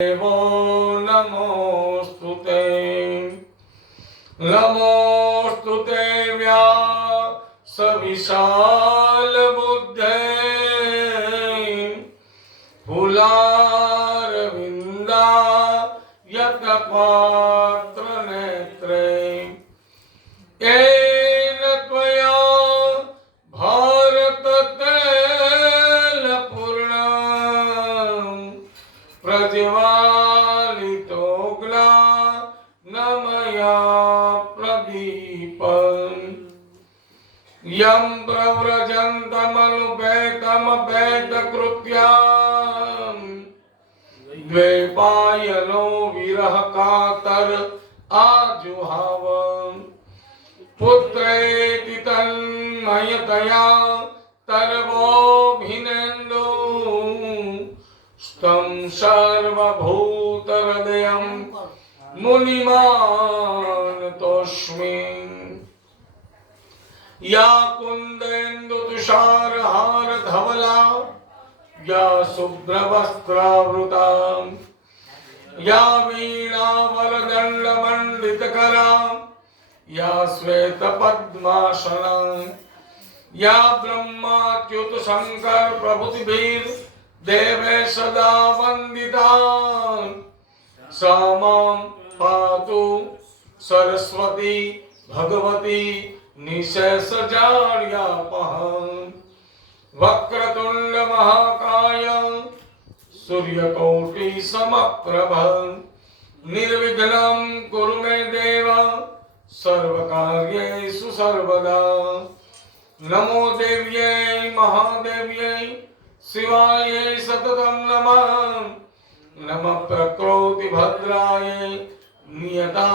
देवो नमोस्तुते नमोस्तुते व्यासविशाल बुद्धे फूलारविन्दा यतपात्र नेत्रे येन त्वया भारत तैलपूर्णं प्रज्वालितोऽग्ला नमया प्रदीपम् यं प्रव्रजन्तमनुपेतमपेतकृत्याम् द्वैपायनो विरह कातर आजुहाव पुत्रेति तन्मयतया तर्वोऽभिनेन्दु स्तं सर्वभूतहृदयं मुनिमानतोऽस्मि या कुन्देन्दुतुषारहार धवला या शुभ्रवस्त्रावृता या वीणावरदण्डमण्डितकरा या श्वेतपद्मासना या ब्रह्माच्युत शंकर प्रभृतिभिर्देवे सदा वन्दिता सा मां पातु सरस्वती भगवती निशेषजाड्यापः वक्रतुंड महाकाय सूर्यकोटि समप्रभ निर्विघ्नं कुरु मे देव सर्वकार्येषु सर्वदा नमो देव्यै महादेव्यै शिवायै सततं नमः नमः प्रकृति भद्राय नियता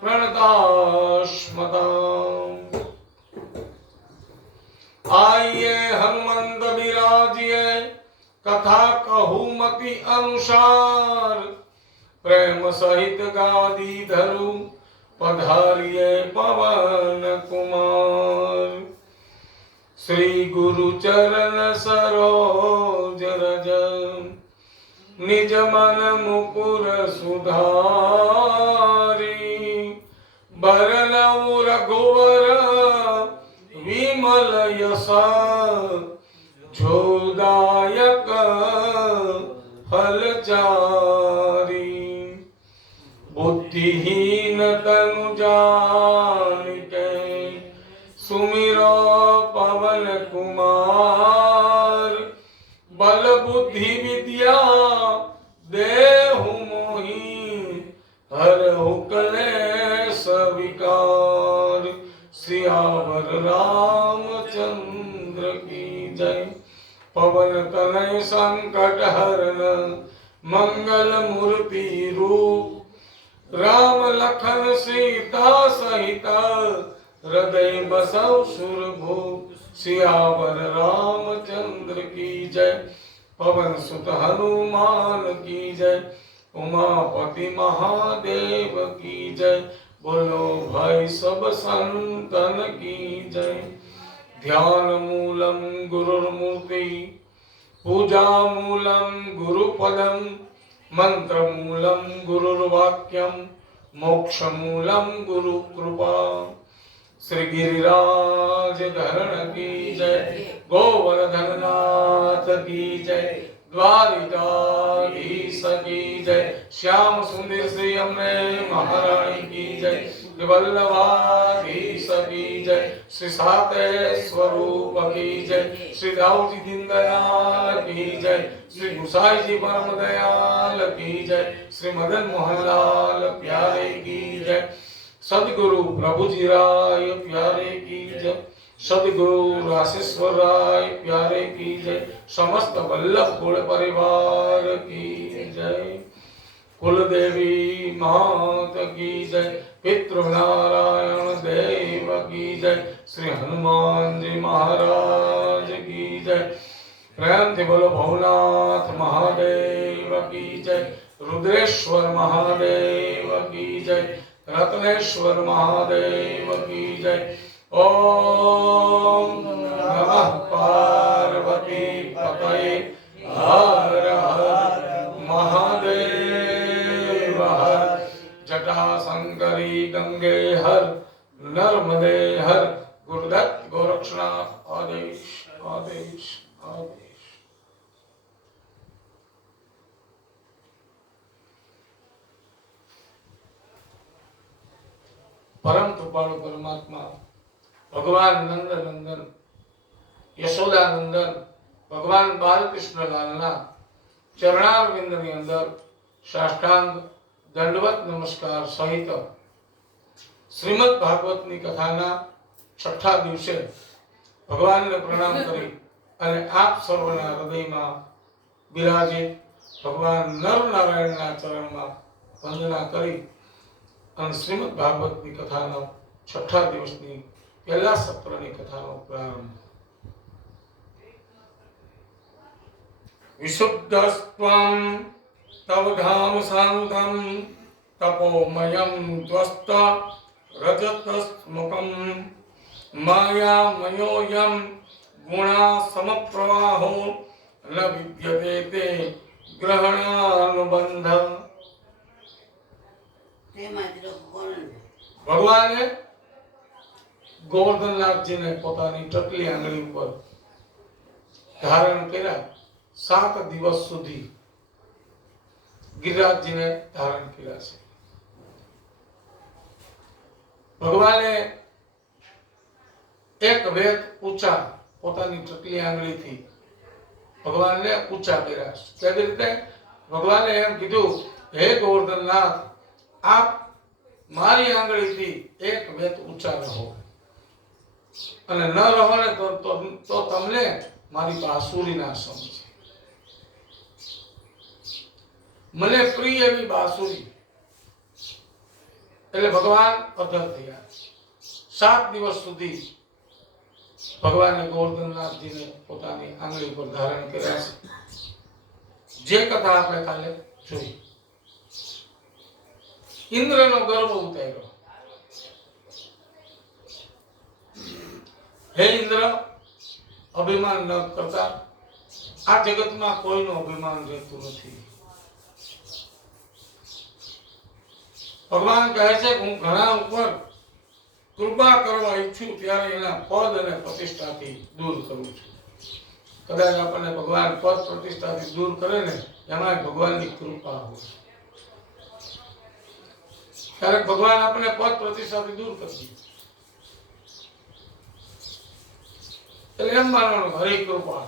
प्रणतास्मता आइए हनुमंत विराजिए कथा कहूँ मति अनुसार प्रेम सहित गादी धरू पधारिए पवन कुमार श्री गुरु चरण सरोज रज निज मन मुकुर सुधारी बरनऊ रघुवर विमल यशा झोदायक फलचारी बुद्धिहीन तनु जानिके सुमिरो पवन कुमार बल बुद्धि विद्या देहु मोहि हरहु कलेश विकार सियावर रामचंद्र की जय पवन तनय संकट हरन मंगल मूर्ति रूप राम लखन सीता सहित हृदय बसौ सुरभूप सियावर रामचंद्र की जय पवन सुत हनुमान की जय उमापति महादेव की जय बोलो भाई सब संतन की जय ध्यान मूलम गुरुर्मूर्ति पूजा मूलम गुरुपदम मंत्र मूलम गुरुर्वाक्यम मोक्ष मूलम गुरु कृपा श्री गिरिराज धरण की जय गोवर्धन नाथ की जय द्वारिकाधीश की जय श्याम सुंदर श्री अम्बे महारानी की जय वल्लभाधीश की जय श्री साते स्वरूप की जय श्री दाऊजी दीनदयाल की जय श्री गुसाई जी परम दयाल की जय श्री मदन मोहन लाल प्यारे की जय सदगुरु प्रभु जी राय प्यारे की जय सदगुरु राशेश्वर राय प्यारे की जय समस्त वल्लभ गुण परिवार की जय कुलदेवी मात की जय पितृनारायण देव की जय श्री हनुमान जी महाराज की जय प्रेम बोलो भवनाथ महादेव की जय रुद्रेश्वर महादेव की जय रत्नेश्वर महादेव की जय ओम नमः पार्वती पतये हर हर महादेव। गंगे हर नर्मदे हर गुरुदत्त गोरक्षनाथ आदेश आदेश आदेश। परम कृपाळु परमात्मा भगवान नंद नंदन यशोदा नंदन भगवान बालकृष्णलालना चरणारविंदनी अंदर साष्टांग दंडवत नमस्कार सहित श्रीमद भागवतनी कथाना छठ्ठा दिवसे भगवानने प्रणाम કરી અને આપ સર્વના હૃદયમાં બિરાજિત ભગવાન નરનારાયણના ચરણમાં વંદના કરી અને શ્રીમદ ભાગવતની કથાનો છઠ્ઠા દિવસની પહેલા સત્રની કથાનો પ્રારંભ। વિશુદ્ધસ્ત્વં તવ ધામ શાંતં તપોમયં ત્વસ્ત રજતસ્મુખં માયામયોऽયં ગુણા સમપ્રવાહો ન વિદ્યતે તે ગ્રહણાનુબંધ। ભગવાને ગોવર્ધનનાથજીને પોતાની ટકલી આંગળી ઉપર ધારણ કર્યા। 7 દિવસ સુધી गिरिराजजीने धारण किया છે। ભગવાને એક વેત ઊંચા પોતાની ટકલી આંગળીથી ભગવાનને ઊંચા કર્યા। કેવી રીતે? ભગવાને એમ કીધું, હે ગોવર્ધનનાથ, આપ મારી આંગળીથી એક વેત ઊંચા રહો અને ન રહો ને તો તમને મારી બાંસુરીના સમજે। મને પ્રિય એવી બાંસુરી એટલે ભગવાન અધર થયા। 7 દિવસ સુધી ભગવાને ગોવર્ધનનાથજીને પોતાની આંગળી પર ધારણ કર્યા છે। જે કથા આપણે કાલે જોઈ, ઇન્દ્રનો ગર્વ ઉતાર્યો। હે ઇન્દ્ર, અભિમાન ન કરતા। આ જગતમાં કોઈનું અભિમાન રહેતું નથી। ભગવાન કહે છે કે હું ઘણા ઉપર કૃપા કરવા ઈચ્છું ત્યારે એના પદ અને પ્રતિષ્ઠાથી દૂર કરું છું। કદાચ આપણને ભગવાન પદ પ્રતિષ્ઠાથી દૂર કરે ને એમાં ભગવાનની કૃપા હોય। ક્યારેક ભગવાન આપણને પદ પ્રતિષ્ઠાથી દૂર કરી એટલે એમ માનવાનું હરી કૃપા।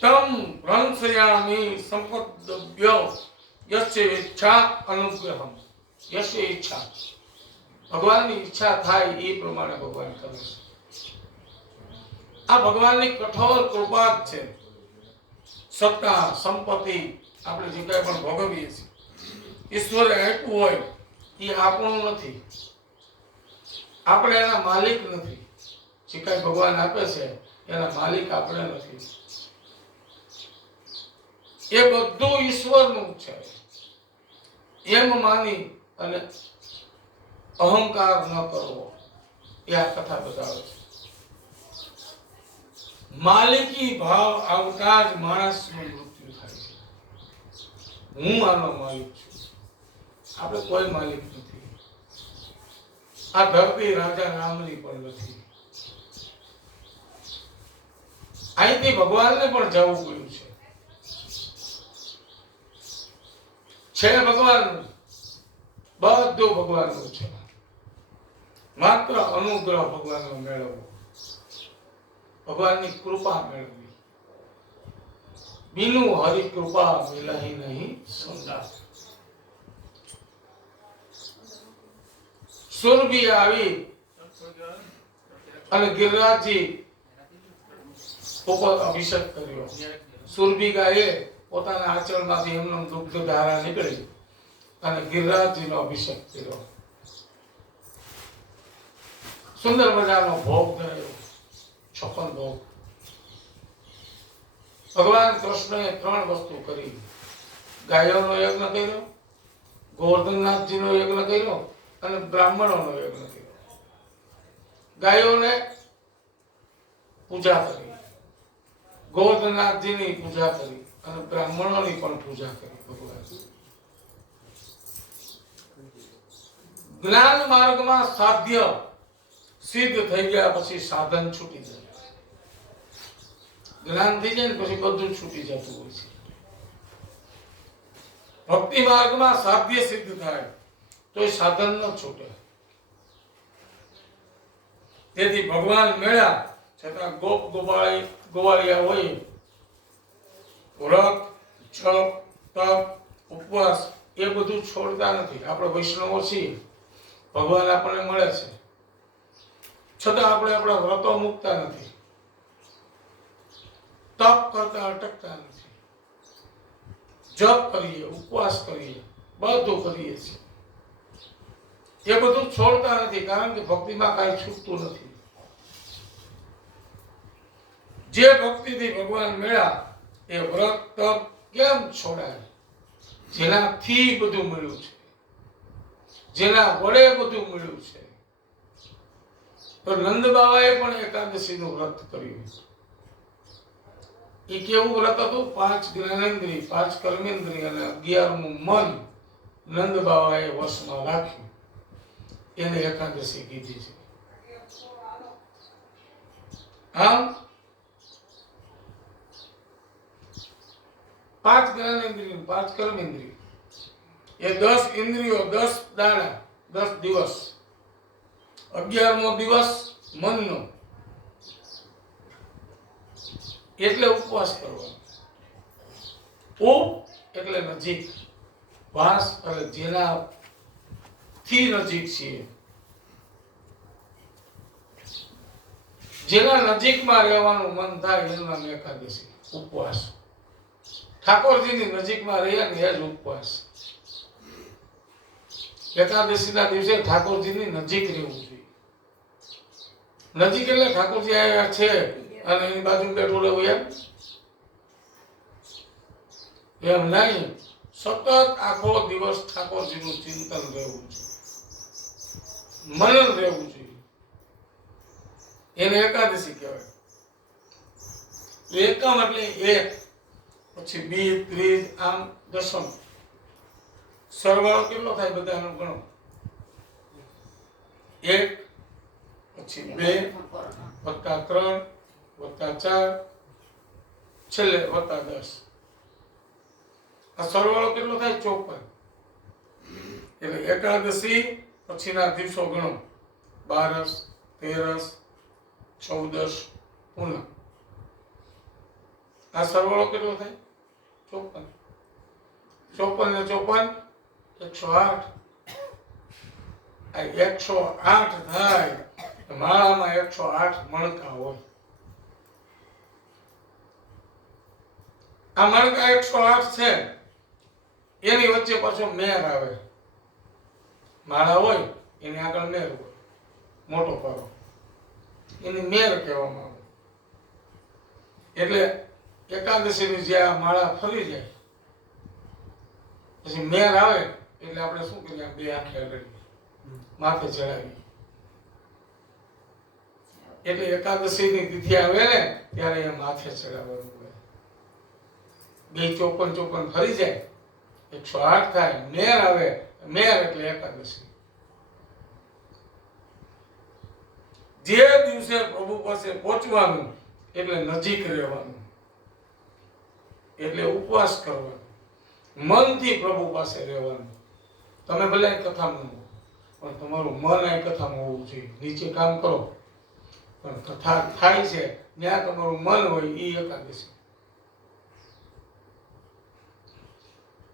તમ ભ્રંશયામિ સંપદ્ભ્ય યસ્ય ઈચ્છા અનુગ્રહમ। યસ્ય ઈચ્છા, ભગવાનની ઈચ્છા થાય એ પ્રમાણે ભગવાન કરે છે। આ ભગવાનની કઠોર કૃપા જ છે। સત્તા સંપત્તિ આપણે જે કંઈ પણ ભોગવીએ છીએ, ઈશ્વરે આપ્યું હોય એ આપણું નથી। આપણે એના માલિક નથી। જે કંઈ ભગવાન આપે છે એના માલિક આપણે નથી। એ બધું ઈશ્વરનું છે એમ માની અને અહંકાર ન કરવો એ આ કથા બતાવે છે। માલિકી ભાવ આવતા જ માણસનું મૃત્યુ થાય છે। હું આનો માલિક છું, આપણે કોઈ માલિક નથી। આ ધરતી રાજા રામની પણ નથી। અહીંથી ભગવાનને પણ જવું પડ્યું છે ભગવાનનું, બધું ભગવાનનું છે। માત્ર અનુગ્રહ ભગવાનનો મેળવવો, ભગવાનની કૃપા મેળવવી। બીનું હરી કૃપા મિલાહી નહીં સંદાસ। સુરભી આવી અને ગિરિરાજજી ઉપર અભિષેક કર્યો। સુરભી ગાયે પોતાના આચરણમાંથી એમનો દુગ્ધ ધારા નીકળી અને ગિરિરાજજીનો અભિષેક કર્યો। સુંદર મજાનો ભોગ ધરાયો, 56 ભોગ। ભગવાન કૃષ્ણએ 3 વસ્તુ કરી। ગાયોનો યજ્ઞ કર્યો, ગોવર્ધનનાથજીનો યજ્ઞ કર્યો અને બ્રાહ્મણોનો યજ્ઞ કર્યો। ગાયોને પૂજા કરી, ગોવર્ધનનાથજીની પૂજા કરી અને બ્રાહ્મણોની પણ પૂજા કરી ભગવાન। જ્ઞાન માર્ગમાં સાધ્ય સિદ્ધ થઈ ગયા પછી સાધન છૂટી જાય. જ્ઞાન થઈ જાય ને પછી બધું છૂટી જતું હોય છે. ભક્તિ માર્ગમાં સાધ્ય સિદ્ધ થાય તો એ સાધન ન છૂટે. તેથી ભગવાન મળ્યા છતાં ગોપ ગોવાળિયા હોય વ્રત જપ તપ ઉપવાસ એ બધું છોડતા નથી. આપણે વૈષ્ણવો છીએ, ભગવાન આપણને મળે છે છતાં આપણે આપણા વ્રતો મૂકતા નથી, તપ કરતા અટકતા નથી, જપ કરીએ, ઉપવાસ કરીએ, બધું કરીએ છીએ. એ બધું છોડતા નથી કારણ કે ભક્તિમાં કાંઈ છૂટતું નથી. જે ભક્તિથી ભગવાન મળ્યા એ વ્રત તપ કેમ છોડાય? જેનાથી બધું મળ્યું છે, જેના વડે બધું મળ્યું છે. તો નંદ બાબાએ પણ એકાદશીનું વ્રત કર્યું. એ કેવું વ્રત હતું? 5 જ્ઞાનેન્દ્રિય, 5 કર્મેન્દ્રિય અને 11મું મન નંદ બાબાએ વશમાં રાખ્યું. એને એકાદશી કીધી છે. આમ 5 જ્ઞાનેન્દ્રિય, 5 કર્મેન્દ્રિય એ 10 ઇન્દ્રિયો, 10 દાડા, 10 દિવસ. 11મો દિવસ મનનો, એટલે ઉપવાસ કરવાનો. ઉપ એટલે નજીક, વાસ એટલે જેના થી નજીક છીએ, જેના નજીકમાં રહેવાનું મન થાય એનું નામ એકાદશી, ઉપવાસ. ઠાકોરજીની નજીકમાં રહ્યા ને એ જ ઉપવાસ. એકાદશીના દિવસે ઠાકોરજીની નજીક રહેવું જોઈએ. નજીક એટલે ઠાકોરજી આવ્યા છે અને એની બાજુ બેઠું રહેવું એમ નહીં. સતત આખો દિવસ ઠાકોરજીનું ચિંતન રહેવું જોઈએ, મનન રહેવું જોઈએ. એને એકાદશી કહેવાય. એકમ એટલે એક, પછી બી, ત્રીજ, આમ દશમ. સરવાળો કેટલો થાય બધાનો ગણો. 1 પછી 2 વત્તા 3 વત્તા 4 છેલ્લે વત્તા 10. આ સરવાળો કેટલો થાય? 54. એટલે એકાદશી પછીના દિવસો ગણો. 12, 13, 14 પૂનમ. આ સરવાળો કેટલો થાય? 54. 54 ને 54 108. આ 108 થાય. માળામાં 108 મણકા હોય. આ મણકા 108 છે, એની વચ્ચે પાછો મેર આવે. માળા હોય એની આગળ મેર હોય, મોટો પારો, એની મેર કહેવામાં આવે. એટલે એકાદશીની જે આ માળા ફરી જાય પછી મેર આવે એટલે આપણે શું કરીએ? 2 આંખે અડાડીએ, માથે ચડાવીએ. એટલે એકાદશીની તિથિ આવે ને ત્યારે એ માથે ચડાવવાનું હોય. 2 54 ફરી જાય, 108 થાય, મેર આવે. મેર એટલે એકાદશી. જે દિવસે પ્રભુ પાસે પહોંચવાનું એટલે નજીક રહેવાનું, એટલે ઉપવાસ કરવાનો, મનથી પ્રભુ પાસે રહેવાનું. તમે ભલે કથામાં હો પણ તમારું મન આ કથામાં હોવું જોઈએ. નીચે કામ કરો પણ કથા થાય છે ત્યાં તમારું મન હોય. એ એકાદશી.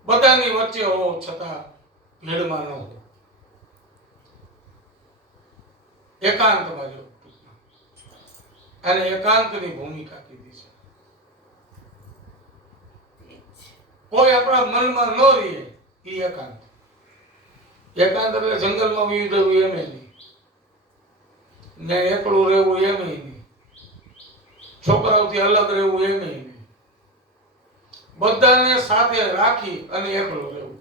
બધાની વચ્ચે હો છતાં ભીડમાં ન હો, એકાંતમાં રહેવું. અને એકાંતની ભૂમિકા કીધી છે. કોઈ આપણા મનમાં ન રહીએ એ એકાંત. એકાંત એટલે જંગલમાં વયું રહેવું એમ નહીં, ને એકલું રહેવું એમ નહીં, છોકરાઓથી અલગ રહેવું એમ નહીં. બધાને સાથે રાખી અને એકલું રહેવું.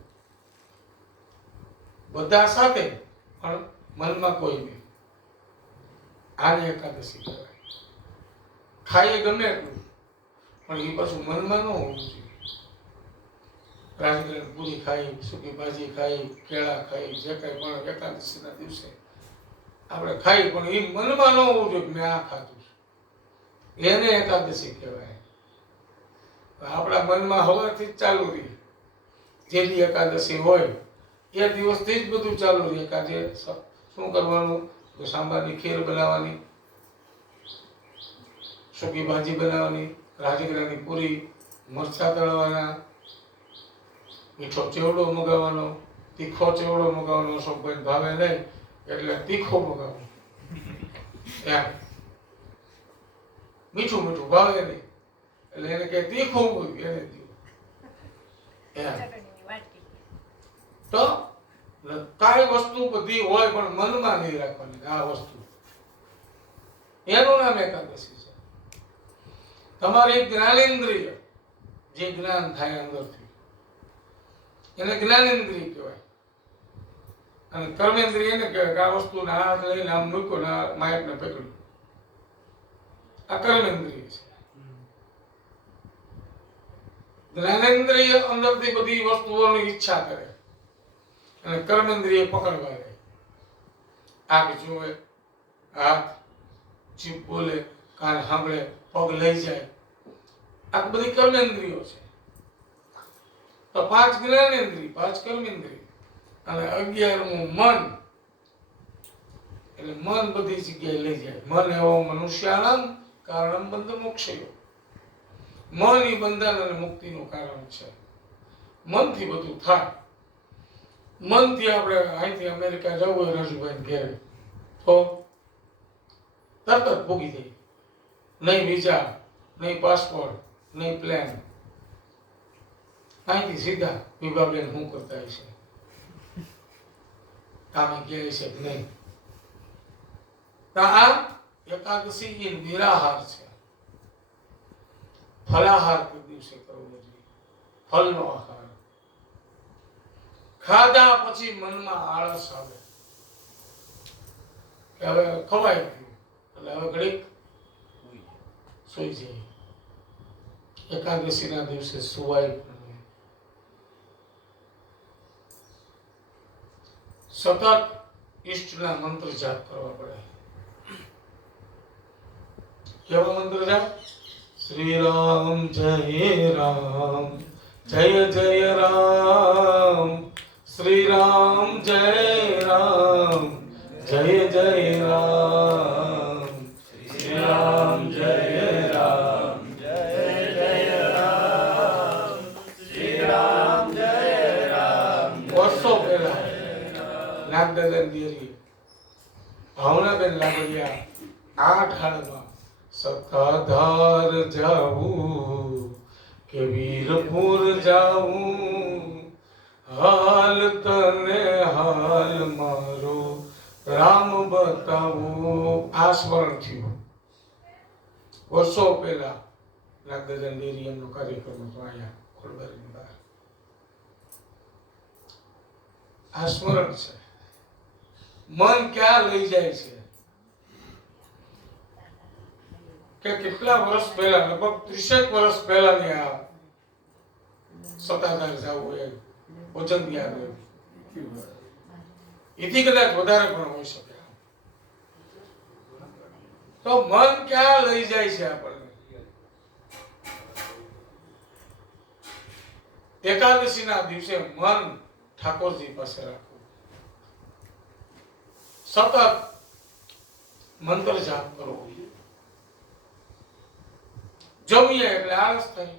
બધા સાથે પણ મનમાં કોઈ નહીં. આને એકાદશી કહેવાય. ખાઈએ ગમે એટલું પણ એ પાછું મનમાં ન હોવું જોઈએ. રાજગરાની પૂરી ખાઈ, સૂકી ભાજી ખાઈ, કેળા ખાઈ, જે કંઈ પણ એકાદશીના દિવસે આપણે ખાઈ, પણ એ મનમાં ન હોવું જોઈએ કે મેં આ ખાધું, એને એકાદશી કહેવાય. આપણા મનમાં હવાથી જ ચાલુ રહી, જે દી એકાદશી હોય એ દિવસથી જ બધું ચાલુ રહે. આજે શું કરવાનું, તો સાંભારની ખીર બનાવવાની, સૂકી ભાજી બનાવવાની, રાજગરાની પૂરી, મરચાં તળવાના, મીઠો ચેવડો મગાવવાનો, તીખો ચેવડો મગાવવાનો. અશોકભાઈ ભાવે નહીં એટલે તીખો મગાવવાનો, એમ મીઠું મીઠું ભાવે નહીં એટલે એને કે તીખું એને દઉં એમ. તો કાંઈ વસ્તુ બધી હોય પણ મનમાં નહીં રાખવાની. આ વસ્તુ એનું નામ એકાદશી છે. તમારી જ્ઞાનેન્દ્રિય, જે જ્ઞાન થાય અંદરથી, એને જ્ઞાનેન્દ્રિય કહેવાય. અને કર્મેન્દ્રિય એને કહેવાય કે આ વસ્તુને હાથ લઈને આમ મૂક્યો ને આ માઇકને પકડ્યું, આ કર્મેન્દ્રિય છે. જ્ઞાનેન્દ્રિય અંદરથી બધી વસ્તુઓની ઈચ્છા કરે અને કર્મેન્દ્રિય પકડવા જાય. આંખ જોવે, હાથ, જીભ બોલે, કાન સાંભળે, પગ લઈ જાય, આ બધી કર્મેન્દ્રિયો છે. તો 5 જ્ઞાનેન્દ્રિય, 5 કર્મેન્દ્રિય અને 11મું મન. એટલે મન બધી જગ્યાએ લઈ જાય. મન એવો મનુષ્યાણામ કારણમ બંધ મોક્ષયો. મન એ બંધન અને મુક્તિનું કારણ છે. મનથી બધું થાય. મનથી આપણે અહીંથી અમેરિકા જવું હોય રાજુભાઈ ઘેરે તો તરત જ ભોગી જાય. નહીં વિઝા, નહીં પાસપોર્ટ, નહીં પ્લેન. અહીંથી સીધા વિભાબેન શું કરતા હશે, કામે ગયા હશે કે નહીં. આ એકાદશી એ નિરાહાર છે. ફલાહાર કોઈ દિવસે કરવો જોઈએ, ફલનો આહાર. ખાધા પછી મનમાં આળસ આવે કે હવે ખવાઈ ગયું એટલે હવે ઘડીક સુઈ જાય. એકાદશીના દિવસે સુવાય પણ નહીં. સતત ઈષ્ટના મંત્ર જાપ કરવા પડે. કેવા મંત્ર જાપ? શ્રી રામ જય રામ, જય જય રામ. શ્રી રામ જય રામ, જય જય રામ. શ્રી રામ જય રામ, જય જય રામ. શ્રી રામ જય રામ. વર્ષો પહેલા નાગદાદા દેરી ભાવનાબેન લાગડિયા આ ઢાળમાં સત્તાધાર જાવું કે વીરપુર જાવું, હાલ તને હાલ મારો રામ બતાવું. આ સ્મરણ થયું વર્ષો પહેલા. નાગદાદા ડેરી એમનો કાર્યક્રમ હતો અહીંયા ખોડબારીની બહાર. આ સ્મરણ છે. મન ક્યાં લઈ જાય છે કે કેટલા વર્ષ પહેલા, લગભગ 30 વર્ષ પહેલાની આ સત્તાધાર જાવું એ વચન યાદ રહ્યું. એથી કદાચ વધારે પણ હોઈ શકે. તો મન ક્યાં લઈ જાય છે આપણને? એકાદશીના દિવસે મન ઠાકોરજી પાસે રાખવું. સતત મંત્ર જાપ કરવો. જમીએ એટલે આળસ થાય,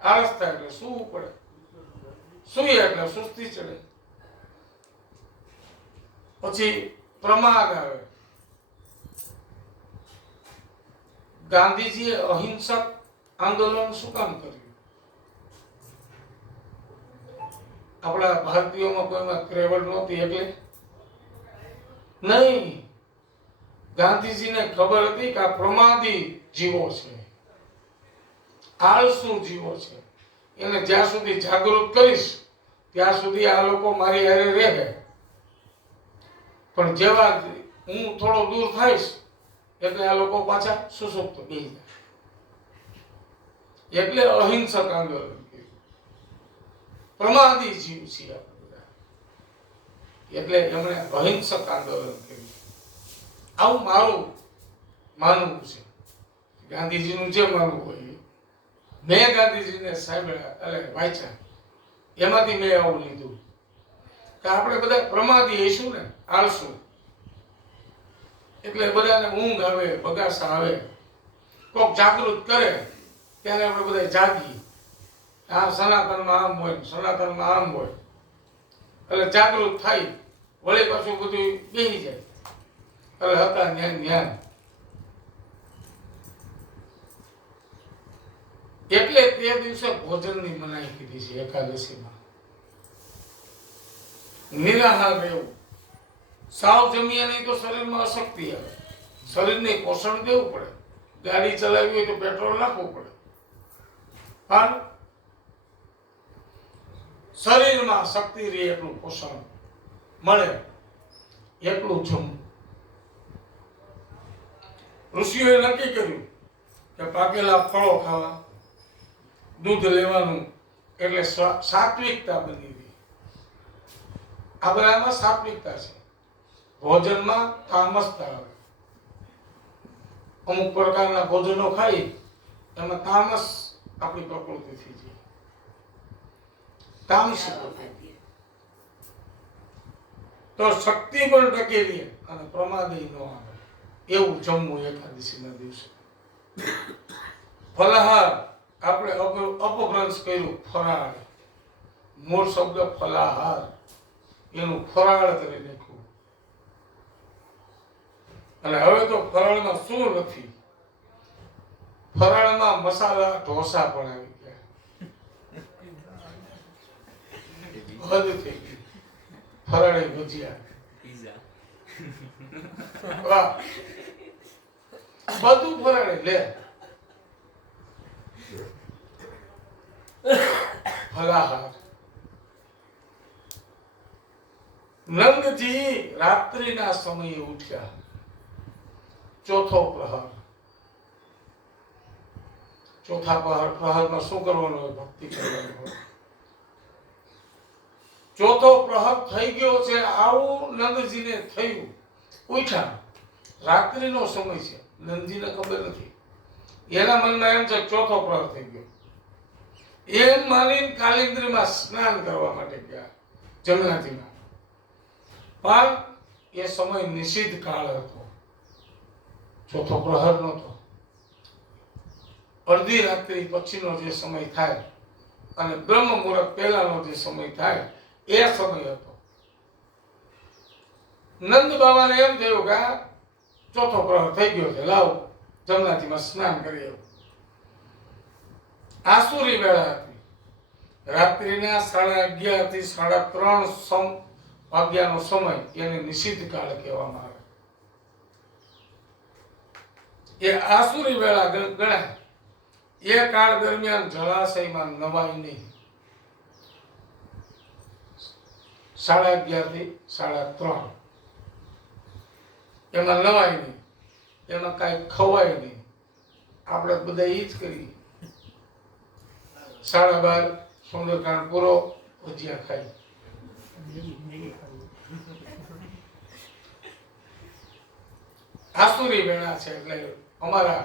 આળસ થાય એટલે સૂવું પડે, સૂઈએ એટલે સુસ્તી ચડે, પછી પ્રમાદ આવે. ગાંધીજીએ અહિંસક આંદોલન શું કામ કર્યું? આપણા ભારતીયોમાં કોઈમાં ત્રેવડ નહોતી એટલે નહીં. ગાંધીજીને ખબર હતી કે આ પ્રમાદી જીવો છે, આળસુ જીવો છે. એને જ્યાં સુધી જાગૃત કરીશ ત્યાં સુધી આ લોકો મારી હારે રહે. પણ જેવા હું થોડો દૂર થઈશ એટલે આ લોકો પાછા સુસુપ્ત થઈ જાય. એટલે અહિંસક આંદોલન કર્યું. પ્રમાદી જીવ છીએ આપણે બધા. એટલે એમણે અહિંસક આંદોલન કર્યું. આવું મારું માનવું છે. ગાંધીજીનું જે માનવું હોય, મેં ગાંધીજીને વાંચ્યા, એમાંથી મેં આવું લીધું કે આપણે બધા પ્રમાદી હશું ને, આળસું. એટલે બધાને ઊંઘ આવે, બગાસા આવે, કોક જાગૃત કરે ત્યારે આપણે બધા જાગીએ. આ સનાતનમાં આમ હોય, સનાતનમાં આમ હોય, એટલે જાગૃત થાય, વળી પાછું બધું બેસી જાય. એટલે હતા જ્ઞાન. એટલે તે દિવસે ભોજનની મનાઈ કીધી છે એકાદશીમાં. નિરાહાર રહેવું, સાવ જમીએ નહીં તો શરીરમાં અશક્તિ આવે. શરીરને પોષણ દેવું પડે. ગાડી ચલાવવી હોય તો પેટ્રોલ નાખવું પડે, પણ શરીરમાં શક્તિ રહે એટલું પોષણ મળે એટલું જમવું. ઋષિઓએ નક્કી કર્યું કે પાકેલા ફળો ખાવા, દૂધ લેવાનું, એટલે સાત્વિકતા બની ગઈ. આ બધામાં સાત્વિકતા છે. ભોજનમાં તામસતા આવે. અમુક પ્રકારના ભોજનો ખાઈ એમાં તામસ આપણી પ્રકૃતિ થઈ જાય, તામસી પ્રકૃતિ. તો શક્તિ પણ ટકી રહે અને પ્રમાદી ન આવે એવું જમવું એકાદશીના દિવસે. ફલાહાર આપણે અપભ્રંશ કર્યું, ફરાળ. મૂળ શબ્દ ફલાહાર, એનું ફરાળ કરી નાખ્યું. અને હવે તો ફરાળમાં શું નથી, ફરાળમાં મસાલા ઢોસા પણ આવી ગયા. હદ થઈ ગઈ. ફરાળી ભજીયા, વાહ, બધું ફરાળી. લે ફલાહાર. નંદજી રાત્રિના સમયે ઉઠ્યા. ચોથો પ્રહર. ચોથા પ્રહરમાં શું કરવાનું હોય? ભક્તિ કરવાની હોય. ચોથો પ્રહર થઈ ગયો છે, આવું નંદજીને થયું. ઉઠ્યા. રાત્રિનો સમય છે, નંદજીને ખબર નથી. એના મનમાં એમ છે ચોથો પ્રહર થઈ ગયો. એમ માનીને કાલિંદ્રીમાં સ્નાન કરવા માટે ગયા, જમનાજીમાં. પણ એ સમય નિષિદ્ધ કાળ હતો. ચોથો પ્રહર નહોતો. અડધી રાત્રિ પછીનો જે સમય થાય અને બ્રહ્મ મુહૂર્ત પહેલાનો જે સમય થાય એ સમય હતો. નંદ બાબાને એમ થયું કે ચોથો પ્રહર થઈ ગયો છે, લાવ જમનાજીમાં સ્નાન કરી આવું. આસુરી વેળા હતી. રાત્રિના 11:30 થી 3:30 વાગ્યાનો સમય, એને નિષિદ્ધ કાળ કહેવામાં આવે. એ આસુરી વેળા ગણાય. એ કાળ દરમિયાન જળાશયમાં નવાય નહીં. 11:30 થી 3:30 એમાં નવાય નહીં, એમાં કાંઈ ખવાય નહીં. આપણે બધા એ જ કરીએ. 12:30 સુંદરકાંડ પૂરો, ભજીયા ખાઈ. આસુરી વેળા છે એટલે અમારા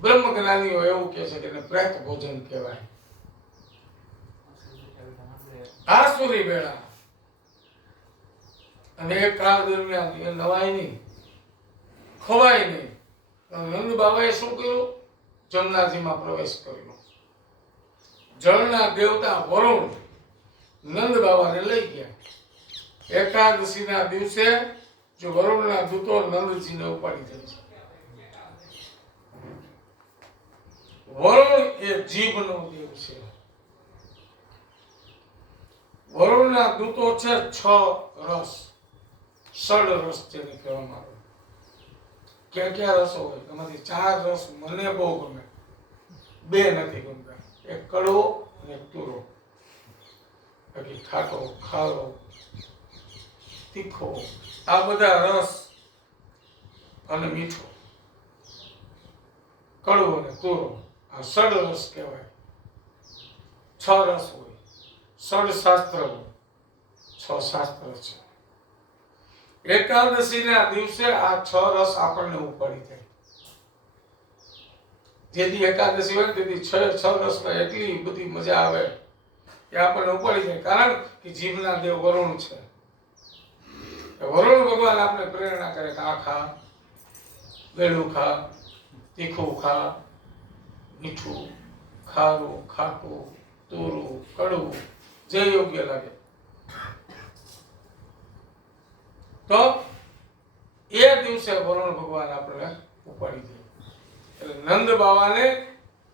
બ્રહ્મ જ્ઞાનીઓ એવું કહે છે કે એને પ્રેત ભોજન કહેવાય. આસુરી વેળા. અને એ કાળ દરમિયાન એ નવાય નહીં, ખવાય નહીં. નંદ બાબાએ શું કર્યું? જમનાજીમાં પ્રવેશ કર્યો. જળના દેવતા વરુણ નંદ બાબાને લઈ ગયા. એકાદશીના દિવસે જો વરુણના દૂતો નંદજીને ઉપાડી જાય છે. વરુણ એ જીભનો દેવ છે. વરુણના દૂતો છે 6 રસ, ષડ રસ જેને કહેવામાં આવે. ક્યાં રસો હોય? એમાંથી 4 રસ મને બહુ ગમે, 2 નથી ગમતા. એક કડવો અને એક તુરો. બાકી ખાટો, ખારો, તીખો, આ બધા રસ અને મીઠો, કડવો અને તુરો, આ ષડ રસ કહેવાય. 6 રસ હોય. ષડશાસ્ત્ર 6 શાસ્ત્ર છે. એકાદશીના દિવસે આ 6 રસ આપણને ઉપાડી જાય. જેથી એકાદશી હોય તેથી 6 રસમાં એટલી બધી મજા આવે કે આપણને ઉપાડી જાય. કારણ કે જીભના દેવ વરુણ છે. વરુણ ભગવાન આપણે પ્રેરણા કરે કે આ ખા, ગળ્યું ખા, તીખું ખા, મીઠું, ખારું, ખાટું, તુરું, કડવું, જે યોગ્ય લાગે. તો એ દિવસે વરુણ ભગવાન આપણે ઉપાડી જાય. એટલે નંદ બાવાને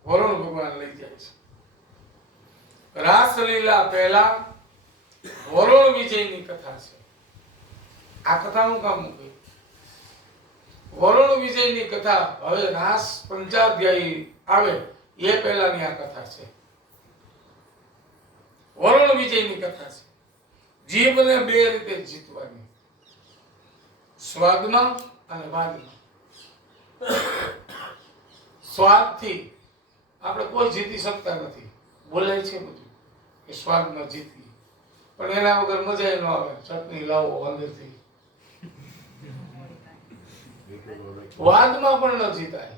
વરુણ ભગવાન લઈ જાય છે. રાસલીલા પહેલા વરુણ વિજયની કથા છે. આ કથાનું કામ મૂક્યું. વરુણ વિજયની કથા હવે રાસ પંચાધ્યાયી આવે એ પહેલાની આ કથા છે. વરુણ વિજયની કથા છે. જીભને 2 રીતે જીતવાની, સ્વાદમાં અને વાદમાં. સ્વાદથી આપણે કોઈ જીતી શકતા નથી. બોલાય છે બધું કે સ્વાદમાં જીતીએ, પણ એના વગર મજા ન આવે. ચટણી લાવો અંદરથી. વાદમાં પણ ન જીતાય.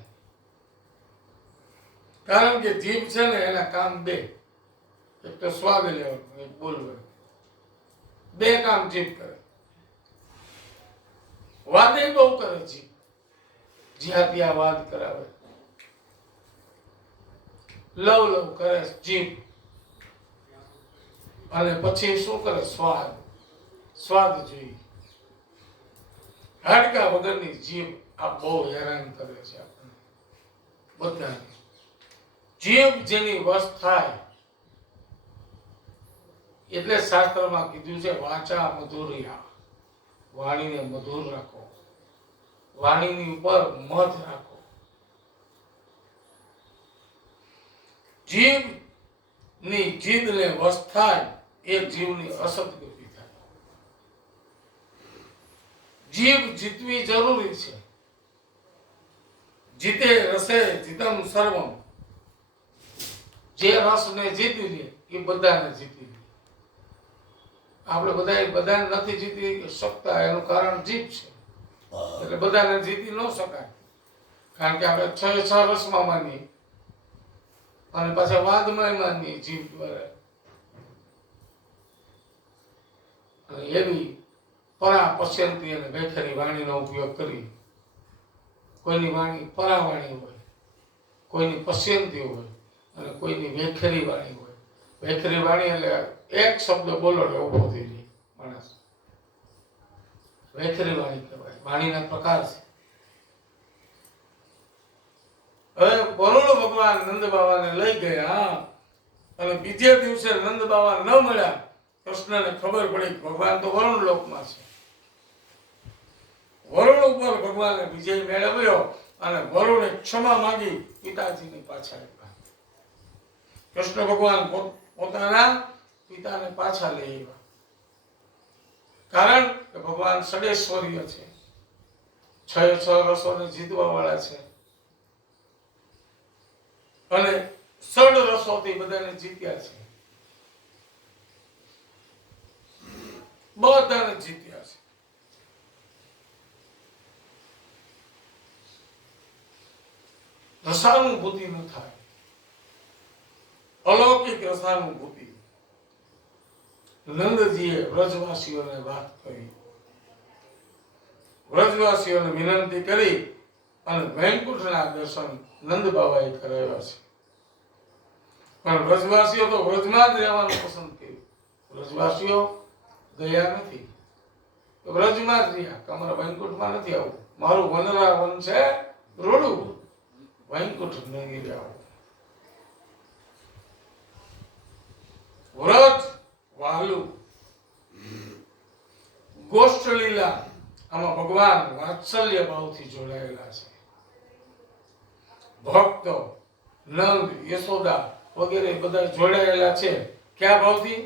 કારણ કે જીભ છે ને એના કામ 2. એક તો સ્વાદ લેવાનું, એક બોલવાનું. 2 કામ જીભ કરે. વાદે બહુ કરે જીભ. જ્યાં ત્યાં વાદ કરાવે, લવ કરે જીભ. અને પછી શું કરે? સ્વાદ જોઈએ. હાડકા વગરની જીભ આ બહુ હેરાન કરે છે આપણને બધાને. જીભ જેની વશ થાય એટલે શાસ્ત્રમાં કીધું છે વાચા મધુરિયા. વાણીને મધુર રાખો, વાણીની ઉપર મધ રાખો. જીભની જીદને વશ થાય એ જીવની અસદગતિ થાય. જીભ જીતવી જરૂરી છે. જીતે રસે જીતમ સર્વમ. જે રસને જીતી લે એ બધાને જીતી લે. આપણે બધાને નથી જીતી શકતા એનું કારણ જીભ છે. એટલે બધાને જીતી ન શકાય. કારણ કે આપણે 6 રસમાં માનીએ અને પાછા વાદમાં માનીએ જીભ દ્વારા. અને એવી પરા પશ્યંતી અને વૈખરી વાણીનો ઉપયોગ કરી. કોઈની વાણી પરાવાણી હોય, કોઈની પશ્યંતી હોય અને કોઈની વૈખરી વાણી હોય. વૈખરી વાણી એટલે એક શબ્દ બોલો એટલે ઉભો થઈ જાય માણસ. વૈખરી વાણી કહેવાય. વાણીના પ્રકાર છે. હવે વરુણ ભગવાન નંદ બાવાને લઈ ગયા અને બીજે દિવસે નંદ બાવા ન મળ્યા. કૃષ્ણને ખબર પડી કે ભગવાન તો વરુણ લોકમાં છે. વરુણ ઉપર ભગવાને વિજય મેળવ્યો અને વરુણે ક્ષમા માંગી પિતાજીની પાછા આવ્યા. કૃષ્ણ ભગવાન પોતાના પિતાને પાછા લઈ આવ્યા. કારણ કે ભગવાન ષડેશ્વરીય છે. 6 રસોને જીતવા વાળા છે અને 6 રસોથી બધાને જીત્યા છે. બધાને જીત્યા છે. રસાનુભૂતિ ન થાય. અલૌકિક રસાનુભૂતિ. નંદજીએ વ્રજવાસીઓને વાત કરી. વ્રજવાસીઓને વિનંતી કરી અને વૈકુંઠના દર્શન નંદ બાબાએ કરાવ્યા છે. પણ વ્રજવાસીઓ તો વ્રજમાં જ રહેવાનું પસંદ કર્યું. વ્રજવાસીઓ ગયા નથી, વ્રજમાં જ રહ્યા. તમારા વૈકુંઠમાં નથી આવું. મારું વનરા વન છે રોડું, વૈકુંઠ નહીં રહ્યા. વ્રજ વાહલું ગોષ્ઠ લીલા આમાં ભગવાન વાત્સલ્ય ભાવથી જોડાયેલા છે. ભક્તો નંદ યશોદા વગેરે બધા જોડાયેલા છે. કયા ભાવથી?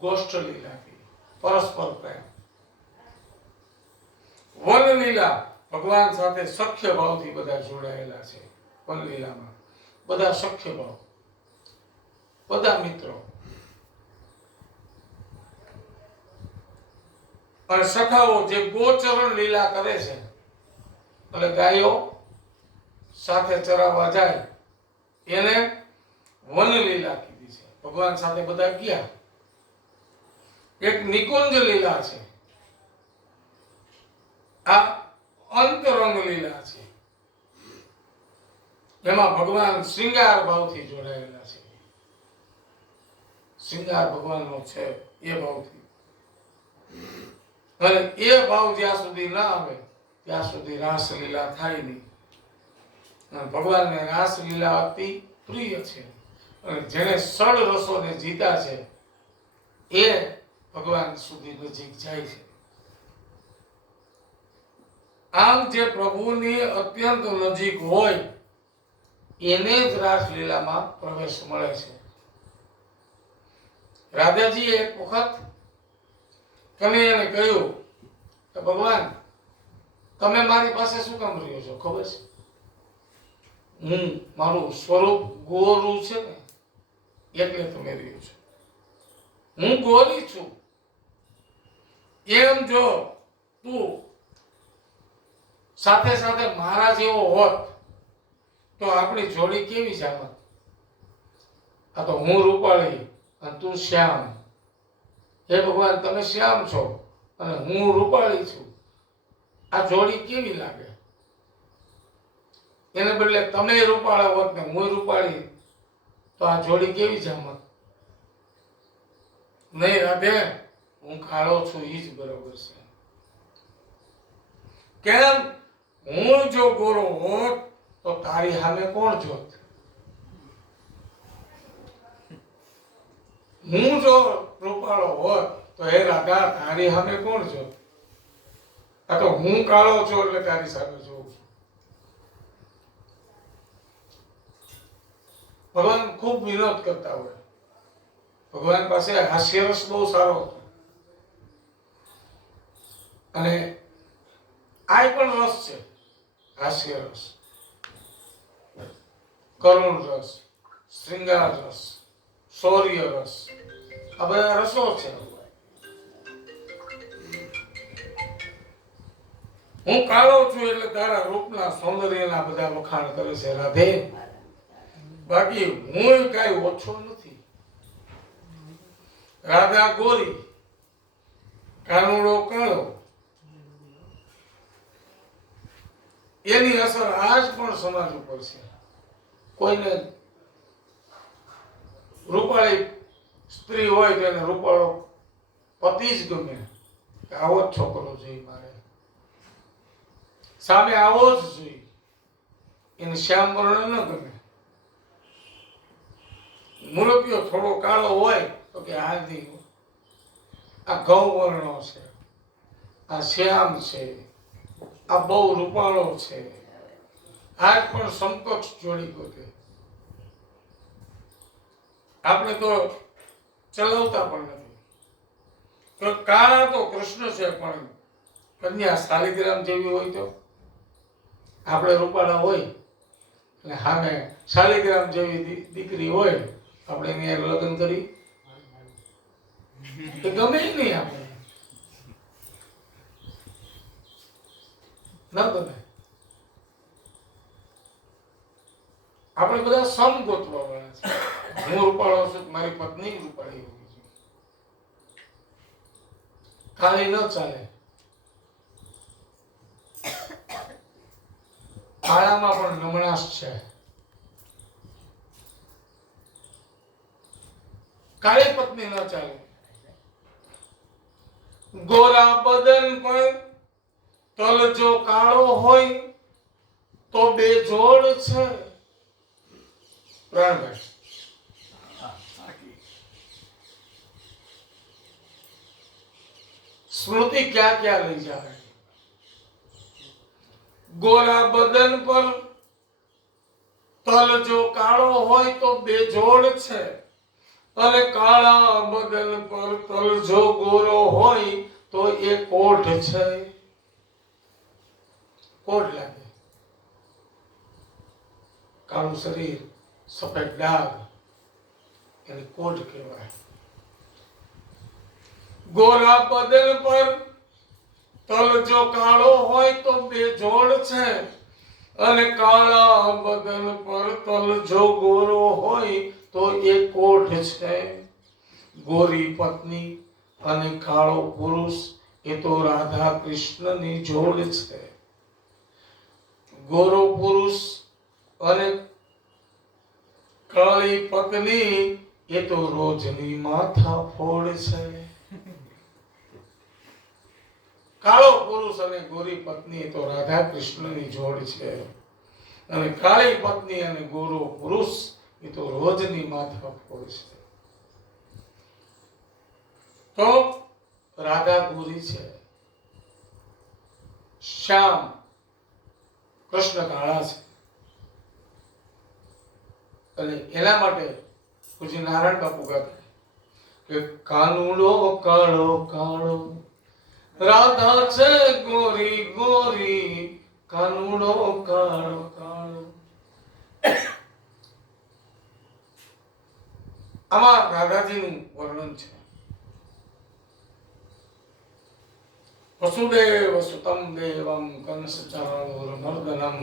ગોષ્ઠ લીલાથી, પરસ્પર પ્રેમ. વન લીલા ભગવાન સાથે સખ્ય ભાવથી બધા જોડાયેલા છે. વન લીલામાં બધા સખ્ય ભાવ, બધા મિત્રો. અને સખાઓ જે ગોચરણ લીલા કરે છે, એટલે ગાયો સાથે ચરાવવા જાય એને વન લીલા કીધી છે. ભગવાન સાથે બધા ગયા. એક નિકુંજ લીલા છે, આ અંતરંગ લીલા છે, એમાં ભગવાન શ્રૃંગાર ભાવથી જોડાયેલા છે. શ્રૃંગાર ભગવાનનો છે એ ભાવથી, અને એ ભાવ જ્યાં સુધી ના આવે ત્યાં સુધી રાસલીલા થાય નહીં. ભગવાનને રાસલીલા અતિ પ્રિય છે, અને જેને સળ રસોને જીતા છે એ ભગવાન સુધી નજીક જાય છે. આમ જે પ્રભુની અત્યંત નજીક હોય એને જ રાસલીલામાં પ્રવેશ મળે છે. રાધાજી એક વખત કનૈયાને કહ્યું કે ભગવાન તમે મારી પાસે શું કામ રહ્યો છો ખબર છે? હું મારું સ્વરૂપ ગોરું છે ને એટલે તમે રહ્યો છો. હું ગોરી છું. એમ જો તું સાથે સાથે મારા જેવો હોત તો આપણી જોડી કેવી જામત. આ તો હું રૂપાળી અને તું શ્યામ. હે ભગવાન તમે શ્યામ છો અને હું રૂપાળી છું, આ જોડી કેવી લાગે? એને બદલે તમે રૂપાળા હોત ને હું રૂપાળી તો આ જોડી કેવી જામત. નહીં રાધે, હું કાળો છું ઈ જ બરોબર છે. કેમ? હું જો ગોરો હોત તો તારી સામે કોણ જોત? હું જો રૂપાળો હોત તો હે રાધા તારી સામે કોણ જોત? આ તો હું કાળો છું એટલે તારી સામે જોઉં છું. ભગવાન ખૂબ વિનોદ કરતા હોય. ભગવાન પાસે હાસ્યરસ બહુ સારો હતો, અને આ પણ રસ છે. હાસ્ય રસ, કરુણ રસ, શ્રૃંગાર રસ, શૌર્ય રસ, આ બધા રસો છે. હું કાળો છું એટલે તારા રૂપના સૌંદર્યના બધા વખાણ કરે છે રાધે, બાકી હું કઈ ઓછો નથી. રાધા ગોરી, કાનુડો કાળો, એની અસર આજ પણ સમાજ ઉપર છે. કોઈને રૂપાળી સ્ત્રી હોય તો એને રૂપાળો પતિ જ ગમે, આવો જ છોકરો જોઈએ મારે, સામે આવો જ જોઈએ. એને શ્યામ વર્ણ ન ગમે. મુરબ્બીઓ થોડો કાળો હોય તો કે આ નહીં, આ ઘઉં વર્ણો છે, આ શ્યામ છે, આ બહુ રૂપાળો છે. આજ પણ સમકક્ષ જોડી ગોતે. આપણે તો ચલાવતા પણ નથી. તો કાળા તો કૃષ્ણ છે, પણ કન્યા શાલિગ્રામ જેવી હોય તો આપણે રૂપાળા હોય અને સામે શાલિગ્રામ જેવી દીકરી હોય, આપણે એને લગ્ન કરી તો ગમે નહીં, આપણે ન ગમે. આપણે બધા સમ ગોતવા વાળા છે. હું રૂપાળો છું, મારી પત્ની રૂપાળી હોવી જોઈએ. ખાલી ન ચાલે. કાળામાં પણ નમણાશ છે. કાળી પત્ની ન ચાલે. ગોરા બદન પર તલ જો કાળો હોય તો બેજોડ છે. પ્રાણભાઈ સ્મૃતિ ક્યાં ક્યાં લઈ જાય. ગોરા બદન પર તલ જો કાળો હોય તો બેજોડ છે, અને કાળા બદન પર તલ જો ગોરો હોય તો એ કોઢ છે. કોઢ લાગે. કાળું શરીર, સફેદ ડાઘ, એને કોઢ કહેવાય. ગોરા બદન પર તલ જો કાળો હોય તો બેજોડ છે, અને કાળા બદન પર તલ જો ગોરો હોય તો એ કોઢ છે. ગોરી પત્ની અને કાળો પુરુષ એ તો રાધા કૃષ્ણની જોડ છે. ગોરો પુરુષ અને કાળી પત્ની એ તો રોજની માથા ફોડ છે. કાળો પુરુષ અને ગોરી પત્ની એ તો રાધા કૃષ્ણની જોડ છે, અને કાળી પત્ની અને ગોરો પુરુષ એ તો રોજની માથા ફોડ છે. તો રાધા ગોરી છે, શ્યામ કૃષ્ણ કાળા છે, અને એના માટે પૂજ્ય નારાયણ બાપુ કહેતા કે કાનુડો કાળો કાળો રાધા છે ગોરી ગોરી, કાનુડો કાળો કાળો. આમાં રાધાજીનું વર્ણન છે. વસુદેવ સુતમ દેવમ કંસ ચાણૂરમર્દનમ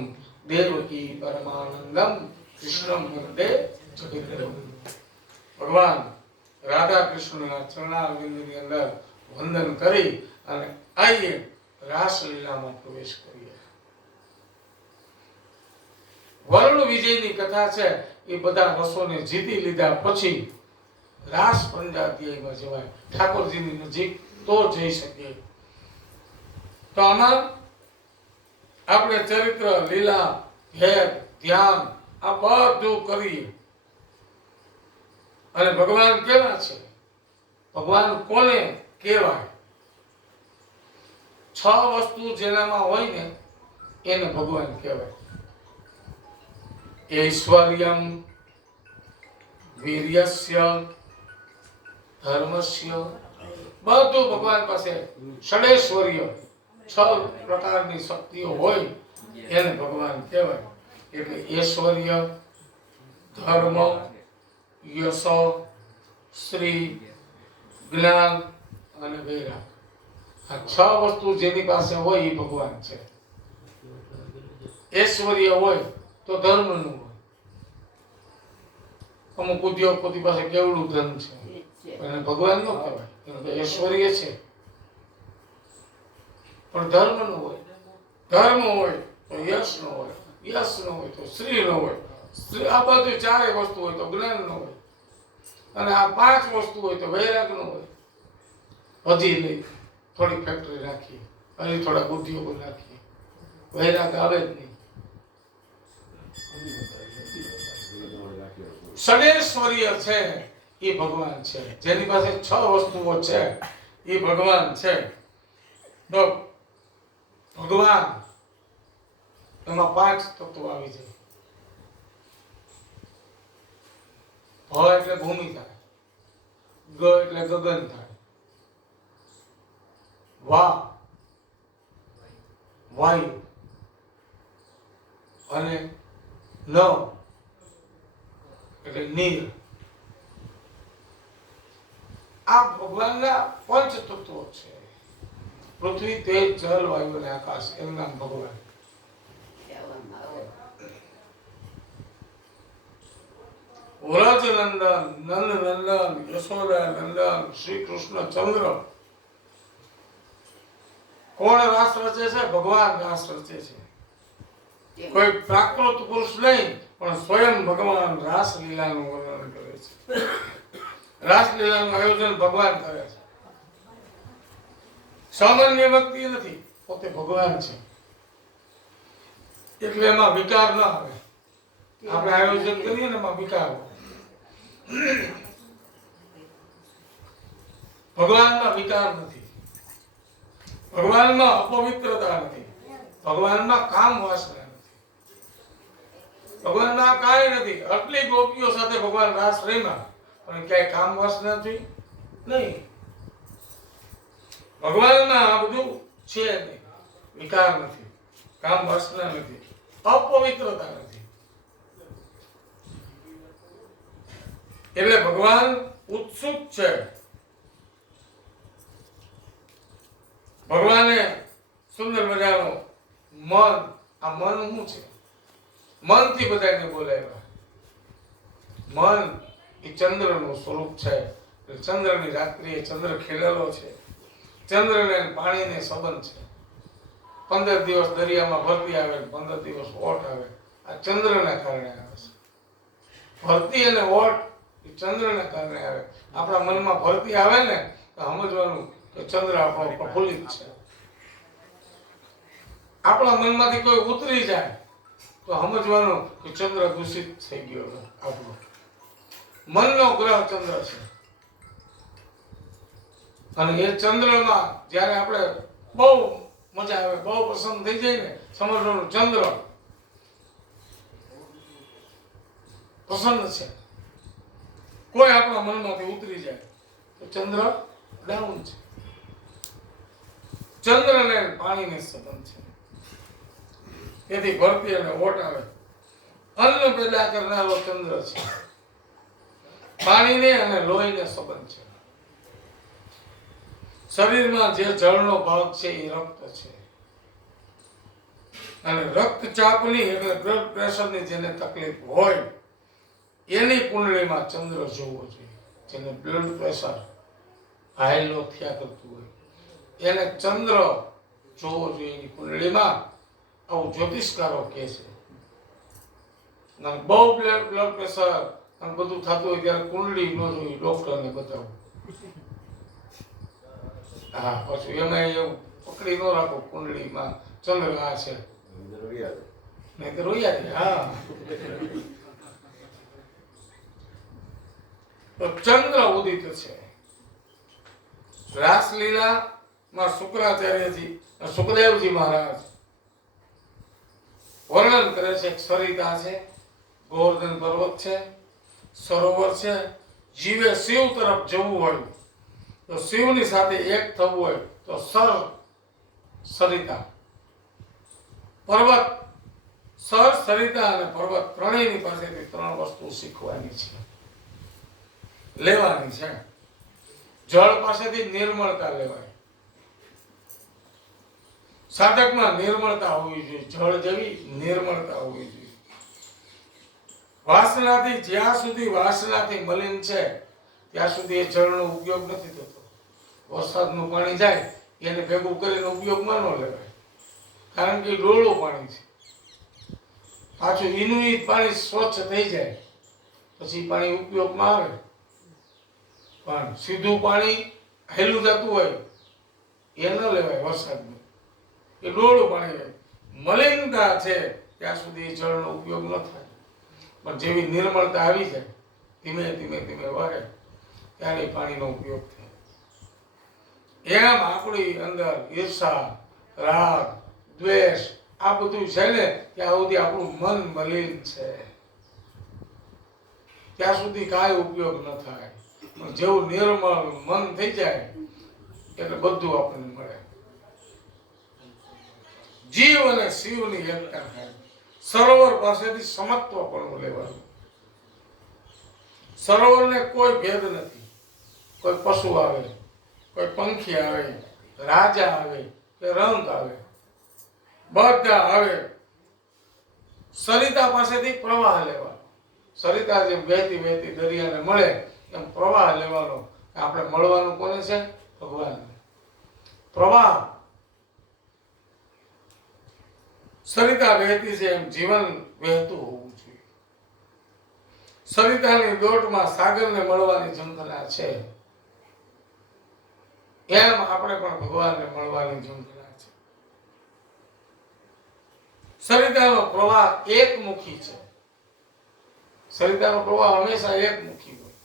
દેવકી પરમાનંદમ કૃષ્ણમ વંદે જગદ્ગુરુમ. ભગવાન રાધા કૃષ્ણના ચરણારવિંદની અંદર વંદન કરી અને આઈએ રાસલીલામાં પ્રવેશ કરીએ. વરુણ વિજયની કથા છે. એ બધા રસોને જીતી લીધા પછી રાસ પંચાધ્યાયમાં જવાય. ઠાકોરજીની નજીક તો જઈ શકીએ. તો આમાં આપણે ચરિત્ર, લીલા, ભેદ, ધ્યાન આ બધું કરીએ. અને ભગવાન કેવા છે, ભગવાન કોને કહેવાય? 6 વસ્તુ જેનામાં હોય ને એને ભગવાન કહેવાય. ઐશ્વર્યમ, વીર્યસ્ય, ધર્મસ્ય, બધું ભગવાન પાસે. ષડૈશ્વર્ય, 6 પ્રકારની શક્તિઓ હોય એને ભગવાન કહેવાય. એટલે ઐશ્વર્ય, ધર્મ, યશ, શ્રી, જ્ઞાન અને વૈરાગ, આ 6 વસ્તુ જેની પાસે હોય એ ભગવાન છે. ઐશ્વર્ય હોય તો ધર્મનું હોય. અમુક ઉદ્યોગપતિ પાસે કેવડું ધન છે, અને ભગવાન ન કહેવાય, એનું તો ઐશ્વર્ય છે. પણ ધર્મ નો હોય, ધર્મ હોય તો યશ નો હોય, યશ નો હોય તો શ્રી નો હોય, આ બધી 4 વસ્તુ હોય તો જ્ઞાન નો હોય, અને આ 5 વસ્તુ હોય તો વૈરાગ નો હોય. વધી લઈ થોડી ફેક્ટરી રાખીએ, હજી થોડા ઉદ્યોગો રાખીએ, વૈરાગ આવે જ નહીં. ષડૈશ્વર્ય છે એ ભગવાન છે. જેની પાસે 6 વસ્તુઓ છે એ ભગવાન છે. તો ભગવાન એમાં 5 તત્વો આવી જાય. ભ એટલે ભૂમિ થાય, ગ એટલે ગગન થાય, વા વાયુ, અને ન એટલે નીર. આ ભગવાનના 5 તત્વો છે. પૃથ્વી, તેજ, જલ, વાયુ અને આકાશ, એનું નામ ભગવાન. વ્રજ નંદન, નંદ નંદન, યશોદા નંદન, શ્રી કૃષ્ણ ચંદ્ર. કોણ રાસ રચે છે? ભગવાન રાસ રચે છે. કોઈ પ્રાકૃત પુરુષ નહીં, પણ સ્વયં ભગવાન રાસ લીલાનું વર્ણન કરે છે. રાસ લીલાનું આયોજન ભગવાન કરે છે. સામાન્ય વ્યક્તિ નથી, પોતે ભગવાન છે. એટલે એમાં વિકાર ન આવે. આપણે આયોજન કરીએ ને એમાં વિકાર આવે. ભગવાનમાં વિકાર નથી, ભગવાનમાં અપવિત્રતા નથી, ભગવાનમાં કામ વાસના નથી, ભગવાનમાં કાંઈ નથી. આટલી ગોપીઓ સાથે ભગવાન રાસ રમ્યા, પણ ક્યાંય કામ વાસના નથી નહીં. ભગવાનમાં આ બધું છે નહીં. વિકાર નથી, કામ વાસના નથી, અપવિત્રતા નથી. એટલે ભગવાન ઉત્સુક છે. ભગવાને મન, આ મન શું છે? મનથી બધાને બોલાવ્યા. મન એ ચંદ્રનું સ્વરૂપ છે. ચંદ્રની રાત્રિએ ચંદ્ર ખીલેલો છે. ચંદ્રને પાણીને સંબંધ છે. 15 દિવસ દરિયામાં ભરતી આવે, 15 દિવસ ઓટ આવે. આ ચંદ્રના કારણે આવે છે. ભરતી અને ઓટ એ ચંદ્રના કારણે આવે. આપણા મનમાં ભરતી આવે ને તો સમજવાનું કે ચંદ્ર આપણો પ્રફુલ્લિત છે. આપણા મનમાંથી કોઈ ઉતરી જાય તો સમજવાનું કે ચંદ્ર દૂષિત થઈ ગયો છે. આપણો મનનો ગ્રહ ચંદ્ર છે. અને એ ચંદ્રમાં જ્યારે આપણે બહુ મજા આવે, બહુ પસંદ થઈ જાય ને, સમજવાનું ચંદ્ર પ્રસન્ન છે. કોઈ આપણા મનમાંથી ઉતરી જાય તો ચંદ્ર ડાઉન છે. ચંદ્રને પાણીને સંબંધ છે. તેથી ભરતી અને ઓટ આવે. અન્ન પેદા કરનારો ચંદ્ર છે. પાણીને અને લોહીને સંબંધ છે. શરીરમાં જે જળનો ભાગ છે એ રક્ત છે. અને રક્તચાપની એટલે બ્લડ પ્રેશરની જેને તકલીફ હોય એની કુંડળીમાં ચંદ્ર જોવો જોઈએ. જેને બ્લડ પ્રેશર હાઈ લો થયા કરતું હોય એને ચંદ્ર જોવો જોઈએ એની કુંડળીમાં. આવું જ્યોતિષકારો કહે છે. બહુ બ્લડ પ્રેશર અને બધું થતું હોય ત્યારે કુંડળી ન જોઈ, ડોક્ટરને બતાવવું. હા, પછી એમાં એવું પકડી ન રાખો કુંડળીમાં ચંદ્ર આ છે નહીં તો રોયા દે. હા, તો ચંદ્ર ઉદિત છે. રાસલીલામાં શુક્રાચાર્યજી, સુખદેવજી મહારાજ વર્ણન કરે છે. સરિતા છે, ગોવર્ધન પર્વત છે, સરોવર છે. જીવે શિવ તરફ જવું હોય તો શિવની સાથે એક થવું હોય તો સરિતા પર્વત, સરિતા અને પર્વત ત્રણેયની પાસેથી 3 વસ્તુ શીખવાની છે, લેવાની છે. જળ પાસેથી નિર્મળતા લેવાય. સાધકમાં નિર્મળતા હોવી જોઈએ. જળ જેવી નિર્મળતા હોવી જોઈએ. વાસનાથી, જ્યાં સુધી વાસનાથી મલિન છે ત્યાં સુધી એ જળનો ઉપયોગ નથી થતો. વરસાદનું પાણી જાય એને ભેગું કરીને ઉપયોગમાં ન લેવાય, કારણ કે ડોળું પાણી છે. પાછું એનું પાણી સ્વચ્છ થઈ જાય પછી પાણી ઉપયોગમાં આવે. પણ સીધું પાણી હેલું જતું હોય એ ન લેવાય. વરસાદનું એ ડોળું પાણી હોય. મલિનતા છે ત્યાં સુધી જળનો ઉપયોગ ન થાય. પણ જેવી નિર્મળતા આવી જાય, ધીમે ધીમે ધીમે વહે, ત્યારે પાણીનો ઉપયોગ થાય. એમ આપણી અંદર ઈર્ષા, રાગ, દ્વેષ આ બધું છે ને ત્યાં સુધી આપણું મન મલિન છે. ત્યાં સુધી કાંઈ ઉપયોગ ન થાય. પણ જેવું નિર્મળ મન થઈ જાય એટલે બધું આપણને મળે. જીવ અને શિવની એકતા થાય. સરોવર પાસેથી સમત્વ પણ લેવાનું. સરોવરને કોઈ ભેદ નથી. કોઈ પશુ આવે, કોઈ પંખી આવે, રાજા આવે કે રંગ આવે, બધા આવે. સરિતા પાસેથી પ્રવાહ લેવાનો. સરિતા જેમ વહેતી વહેતી દરિયાને મળે એમ પ્રવાહ લેવાનો. આપણે મળવાનું કોને છે? ભગવાનને. પ્રવાહ સરિતા વહેતી છે એમ જીવન વહેતું હોવું જોઈએ. સરિતાની દોટમાં સાગરને મળવાની ઝંખના છે એમ આપણે પણ ભગવાનને મળવાની ઝંખના છે. સરિતાનો પ્રવાહ એકમુખી છે. સરિતાનો પ્રવાહ હંમેશા એકમુખી હોય.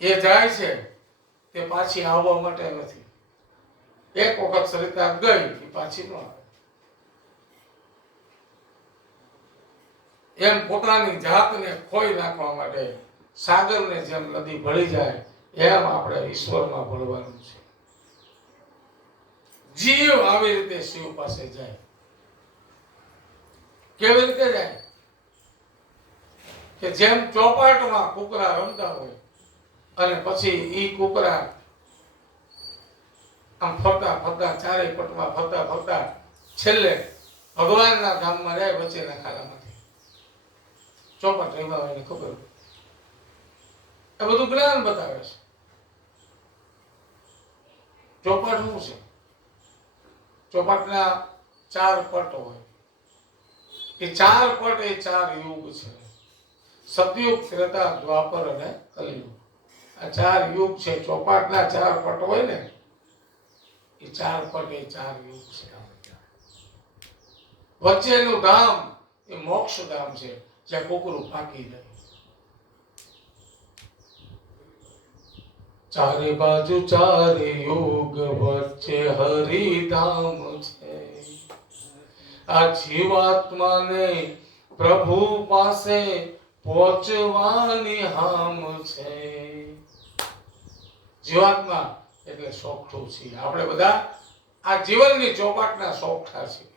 એ જાય છે તે પાછી આવવા માટે નથી. એક વખત સરિતા ગઈ એ પાછી ન આવે. એમ પોતાની જાતને ખોઈ નાખવા માટે સાગરને જેમ નદી ભળી જાય એમ આપણે ઈશ્વરમાં ભળવાનું છે. જીવ આવી રીતે શિવ પાસે જાય. કેવી રીતે જાય? કે જેમ ચોપાટમાં કૂકરા રમતા હોય અને પછી ઈ કૂકરા આમ ફરતા ફરતા ચારે પટમાં ફરતા ફરતા છેલ્લે ભગવાનના ધામમાં જાય વચ્ચેના ખાલામાંથી ચોપાટ રહેવા હોય ખબર એ બધું જ્ઞાન બતાવે છે. ચોપાટ શું છે? ચોપાટના 4 પટ હોય. એ 4 પટ એ 4 યુગ છે. સતયુગ, ત્રેતા, દ્વાપર અને કલિયુગ. આ 4 યુગ છે. ચોપાટના 4 પટ હોય ને એ 4 પટ એ 4 યુગ છે. વચ્ચેનું ધામ એ મોક્ષ ધામ છે, જ્યાં કુકરું પાકી જાય. ચારે બાજુ 4 યુગ વચ્ચે હરિધામ છે. આ જીવાત્માને પ્રભુ પાસે પહોંચવાની હામ છે. જીવાત્મા એટલે સોગઠું છે. આપણે બધા આ જીવનની ચોપાટના સોગઠા છીએ.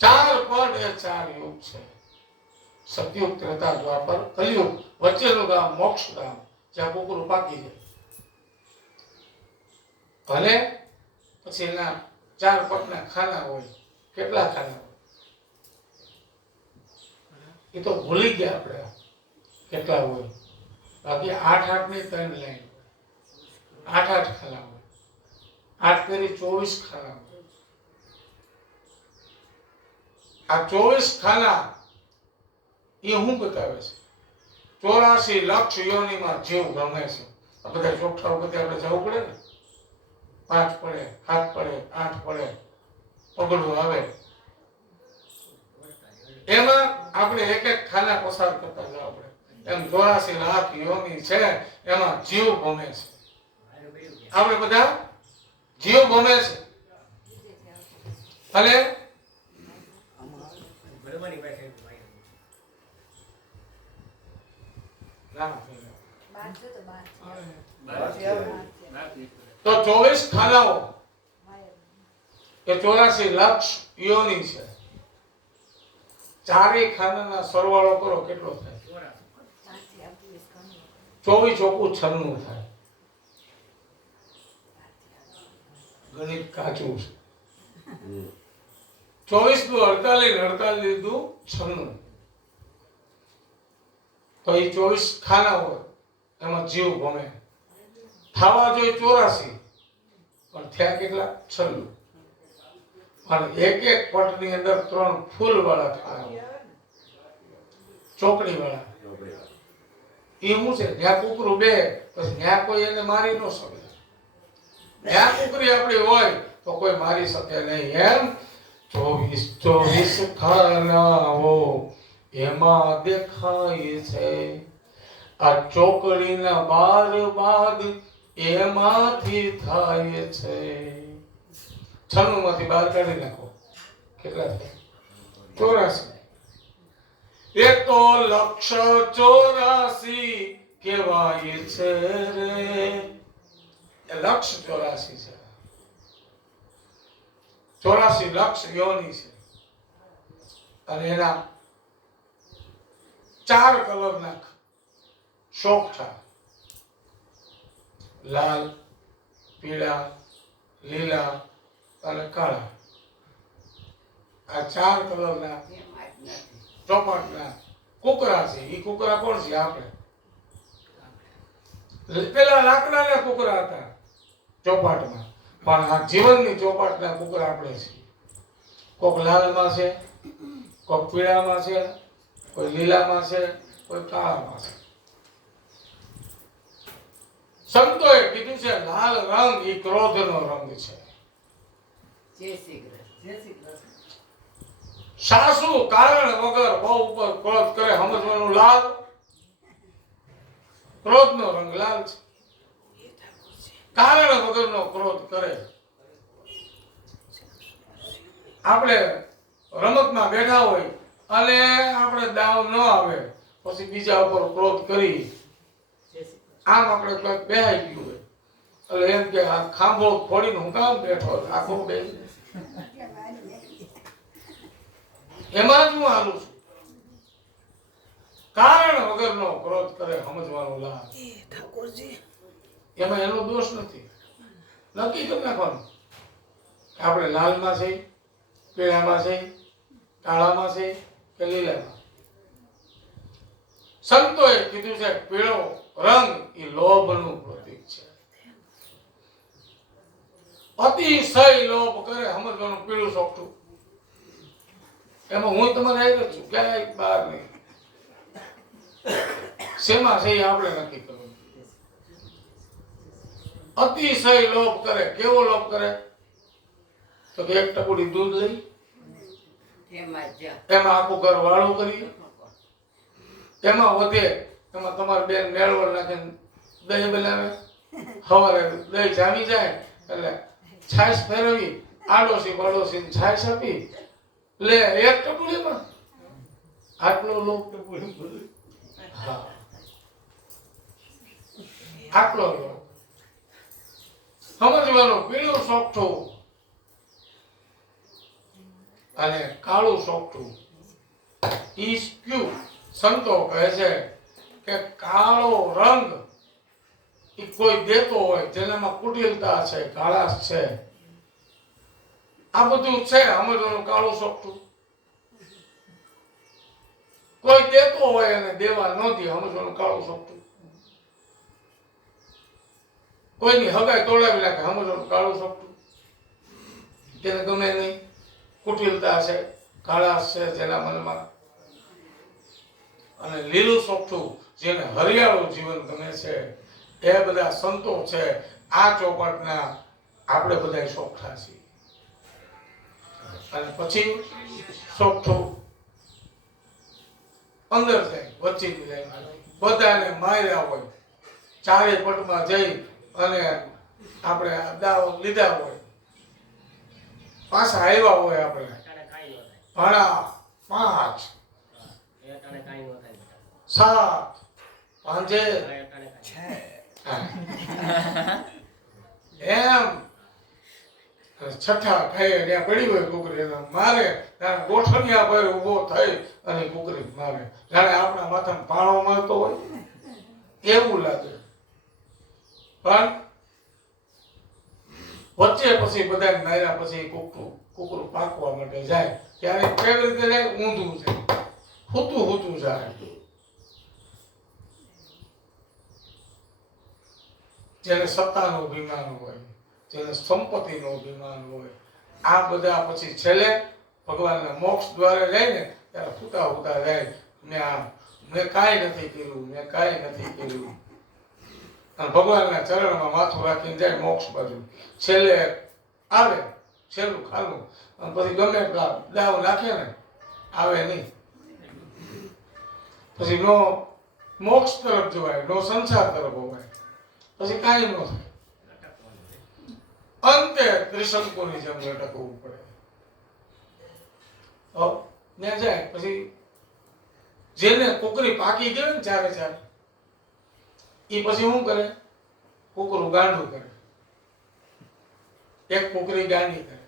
4 પટ એ 4 યુગ છે. સતયુગ, ત્રેતા, દ્વાપર, કલિયુગ. વચ્ચેનું ગામ મોક્ષ ગામ, જ્યાં કુકરું પાકી જાય. ભલે પછી એના 4 પટના ખાના હોય. કેટલા ખાના હોય એ તો ભૂલી ગયા આપણે કેટલા હોય. બાકી 8 ની 3 લાઈન હોય. 8 ખાના હોય. 8 કરી 24 ખાના હોય. આ 24 ખાના એ શું બતાવે છે? 84 લક્ષ યોનિમાં જીવ ગમે છે. આ બધા ચોકઠા વખતે આપણે જવું પડે ને. 5 પડે, 7 પડે, 8 પડે, પગડું આવે. એમાં આપણે એક એક ખાના પસાર કરતા જવા પડે. એમ 84 લાખ યોની છે, એમાં જીવ ગમે છે. આપણે બધા જીવ ગમે છે. અને તો 24 ખાનાઓ એ 84 લક્ષ યોની છે. 4 ખાનાના સરવાળો કરો કેટલો થાય? 24 ચોકું 96 થાય. ગણિત કાચું છે. 24 નું 48 લીધું 96. તો એ 24 ખાના હોય એમાં જીવ ગમે. થવા જોઈએ 84 પણ થયા કેટલા? 96. અને એક એક પટની અંદર 3 ફૂલ વાળા ખાના, ચોકડી વાળા. એ શું છે? જ્યાં કુકરું બે પછી ત્યાં કોઈ એને મારી ન શકે. જ્યાં કુકરી આપણી હોય તો કોઈ મારી શકે નહીં. એમ 24 ખાનાઓ એમાં દેખાય છે. આ ચોકડીના 12 બાદ એમાંથી થાય છે. 96 માંથી 12 કાઢી નાખો કેટલા થાય? 84. એક તો લક્ષ 84 કહેવાય છે રે. એ લક્ષ 84 છે. 84 લક્ષ યોની છે. અને એના 4 કલરના સોગઠા, લાલ, પીળા, લીલા અને કાળા. આ 4 કલરના ચોપાટના કુકરા છે. એ કુકરા કોણ છે? આપણે પેલા લાકડાના કુકરા હતા ચોપાટમાં, પણ આ જીવનની ચોપાટના કુકરા આપણે છીએ. કોક લાલમાં છે, કોક પીળામાં છે, કોઈ લીલામાં છે, કોઈ કાળામાં છે. સંતોએ કીધું છે લાલ રંગ એ ક્રોધનો રંગ છે. સાસુ કારણ વગર બહુ ઉપર ક્રોધ કરે, સમજવાનું લાલ. ક્રોધનો રંગ લાલ છે. કારણ વગરનો ક્રોધ કરે. આપણે રમતમાં બેઠા હોય અને આપણે દાવ ન આવે પછી બીજા ઉપર ક્રોધ કરી આમ આપણે કોઈ બેહાઈ ગયું હોય એટલે એમ કે આ ખાંભો ફોડીને હું કામ બેઠો આખો બે એમાં જ હું હાલું છું. કારણ વગરનો ક્રોધ કરે, સમજવાનું લાલ. એમાં એનો દોષ નથી. નક્કી કરી નાખવાનું આપણે લાલમાં છે, પીળામાં છે, કાળામાં છે કે લીલામાં? સંતોએ કીધું છે પીળો રંગ એ લોભનું પ્રતીક છે. અતિશય લોભ કરે સમજવાનું પીળું સોકઠું. એમાં હું તમારે આવી છું, ક્યાંય બહાર નહીં. શેમાં છે એ આપણે નક્કી કરવું. અતિશય લોભ કરે. કેવો લોભ કરે? તો કે એક ટપુડી દૂધ લઈ એમાં આખું ઘર વાળું કરી, એમાં વધે એમાં તમારે બેન મેળવડ નાખીને દહીં બનાવે, સવારે દહીં જામી જાય એટલે છાશ ફેરવી, આડોશી પડોશી છાશ આપી લે એક ટપુડીમાં. આટલો લોભ. હા, આટલો લોભ. સમજવાનું પીળું સોકઠું અને કાળું સોકઠું. સંતો કહે છે કે કાળો રંગ એ કોઈ દેતો હોય જેનામાં કુટિલતા છે, કાળાશ છે, આ બધું છે સમજવાનું કાળું સોકઠું. કોઈ દેતો હોય અને દેવા ન દે સમજવાનું કાળું સોકઠું. કોઈની હગાઈ તોડાવી નાખે સમજવાનું કાળું સોકઠું. તેને ગમે નહીં, કુટિલતા છે, કાળાશ છે જેના મનમાં. અને લીલું સોકઠું જેને હરિયાળું જીવન ગમે છે એ બધા સંતો છે. આ ચોપાટના આપણે બધા સોકઠા છીએ. અને પછી સોકઠું અંદર જાય, વચ્ચે જાય. બધાને માર્યા હોય, ચારે પટમાં જઈ અને આપણે દાવ લીધા હોય, પાછા આવ્યા હોય આપણે ભાડા 5 7 5 એમ છઠ્ઠા ખાઈ ત્યાં પડી હોય કુકરી મારે, ત્યારે ગોઠણિયા પર ઉભો થઈ અને કુકરી મારે, જાણે આપણા માથામાં પાણો મારતો હોય એવું લાગે. પણ વચ્ચે પછી બધા માર્યા પછી કુકરું પાકવા માટે જાય ત્યારે કેવી રીતે જાય? ઊંધું જાય, હુતું જાય. જેને સત્તાનો અભિમાન હોય, જેને સંપત્તિનો અભિમાન હોય, આ બધા પછી છેલ્લે ભગવાનના મોક્ષ દ્વારે જાય ને ત્યારે ફૂતા જાય, મેં કાંઈ નથી કર્યું, મેં કાંઈ નથી કર્યું. અને ભગવાનના ચરણમાં માથું રાખીને જાય મોક્ષ બાજુ. છેલ્લે આવે, છેલ્લું ખાલું, અને પછી ગમે દાવ નાખે ને આવે નહીં. પછી નો મોક્ષ તરફ જવાય, નો સંસાર તરફ હોવાય, પછી કાંઈ ન થાય. અંતે ત્રિશંકુની જેમ લટકવું પડે. ત્યાં જાય પછી જેને કુકરી પાકી ગઈ ને ચારે ચાર, એ પછી શું કરે? કુકરું ગાંડું કરે, એક કુકરી ગાંડી કરે,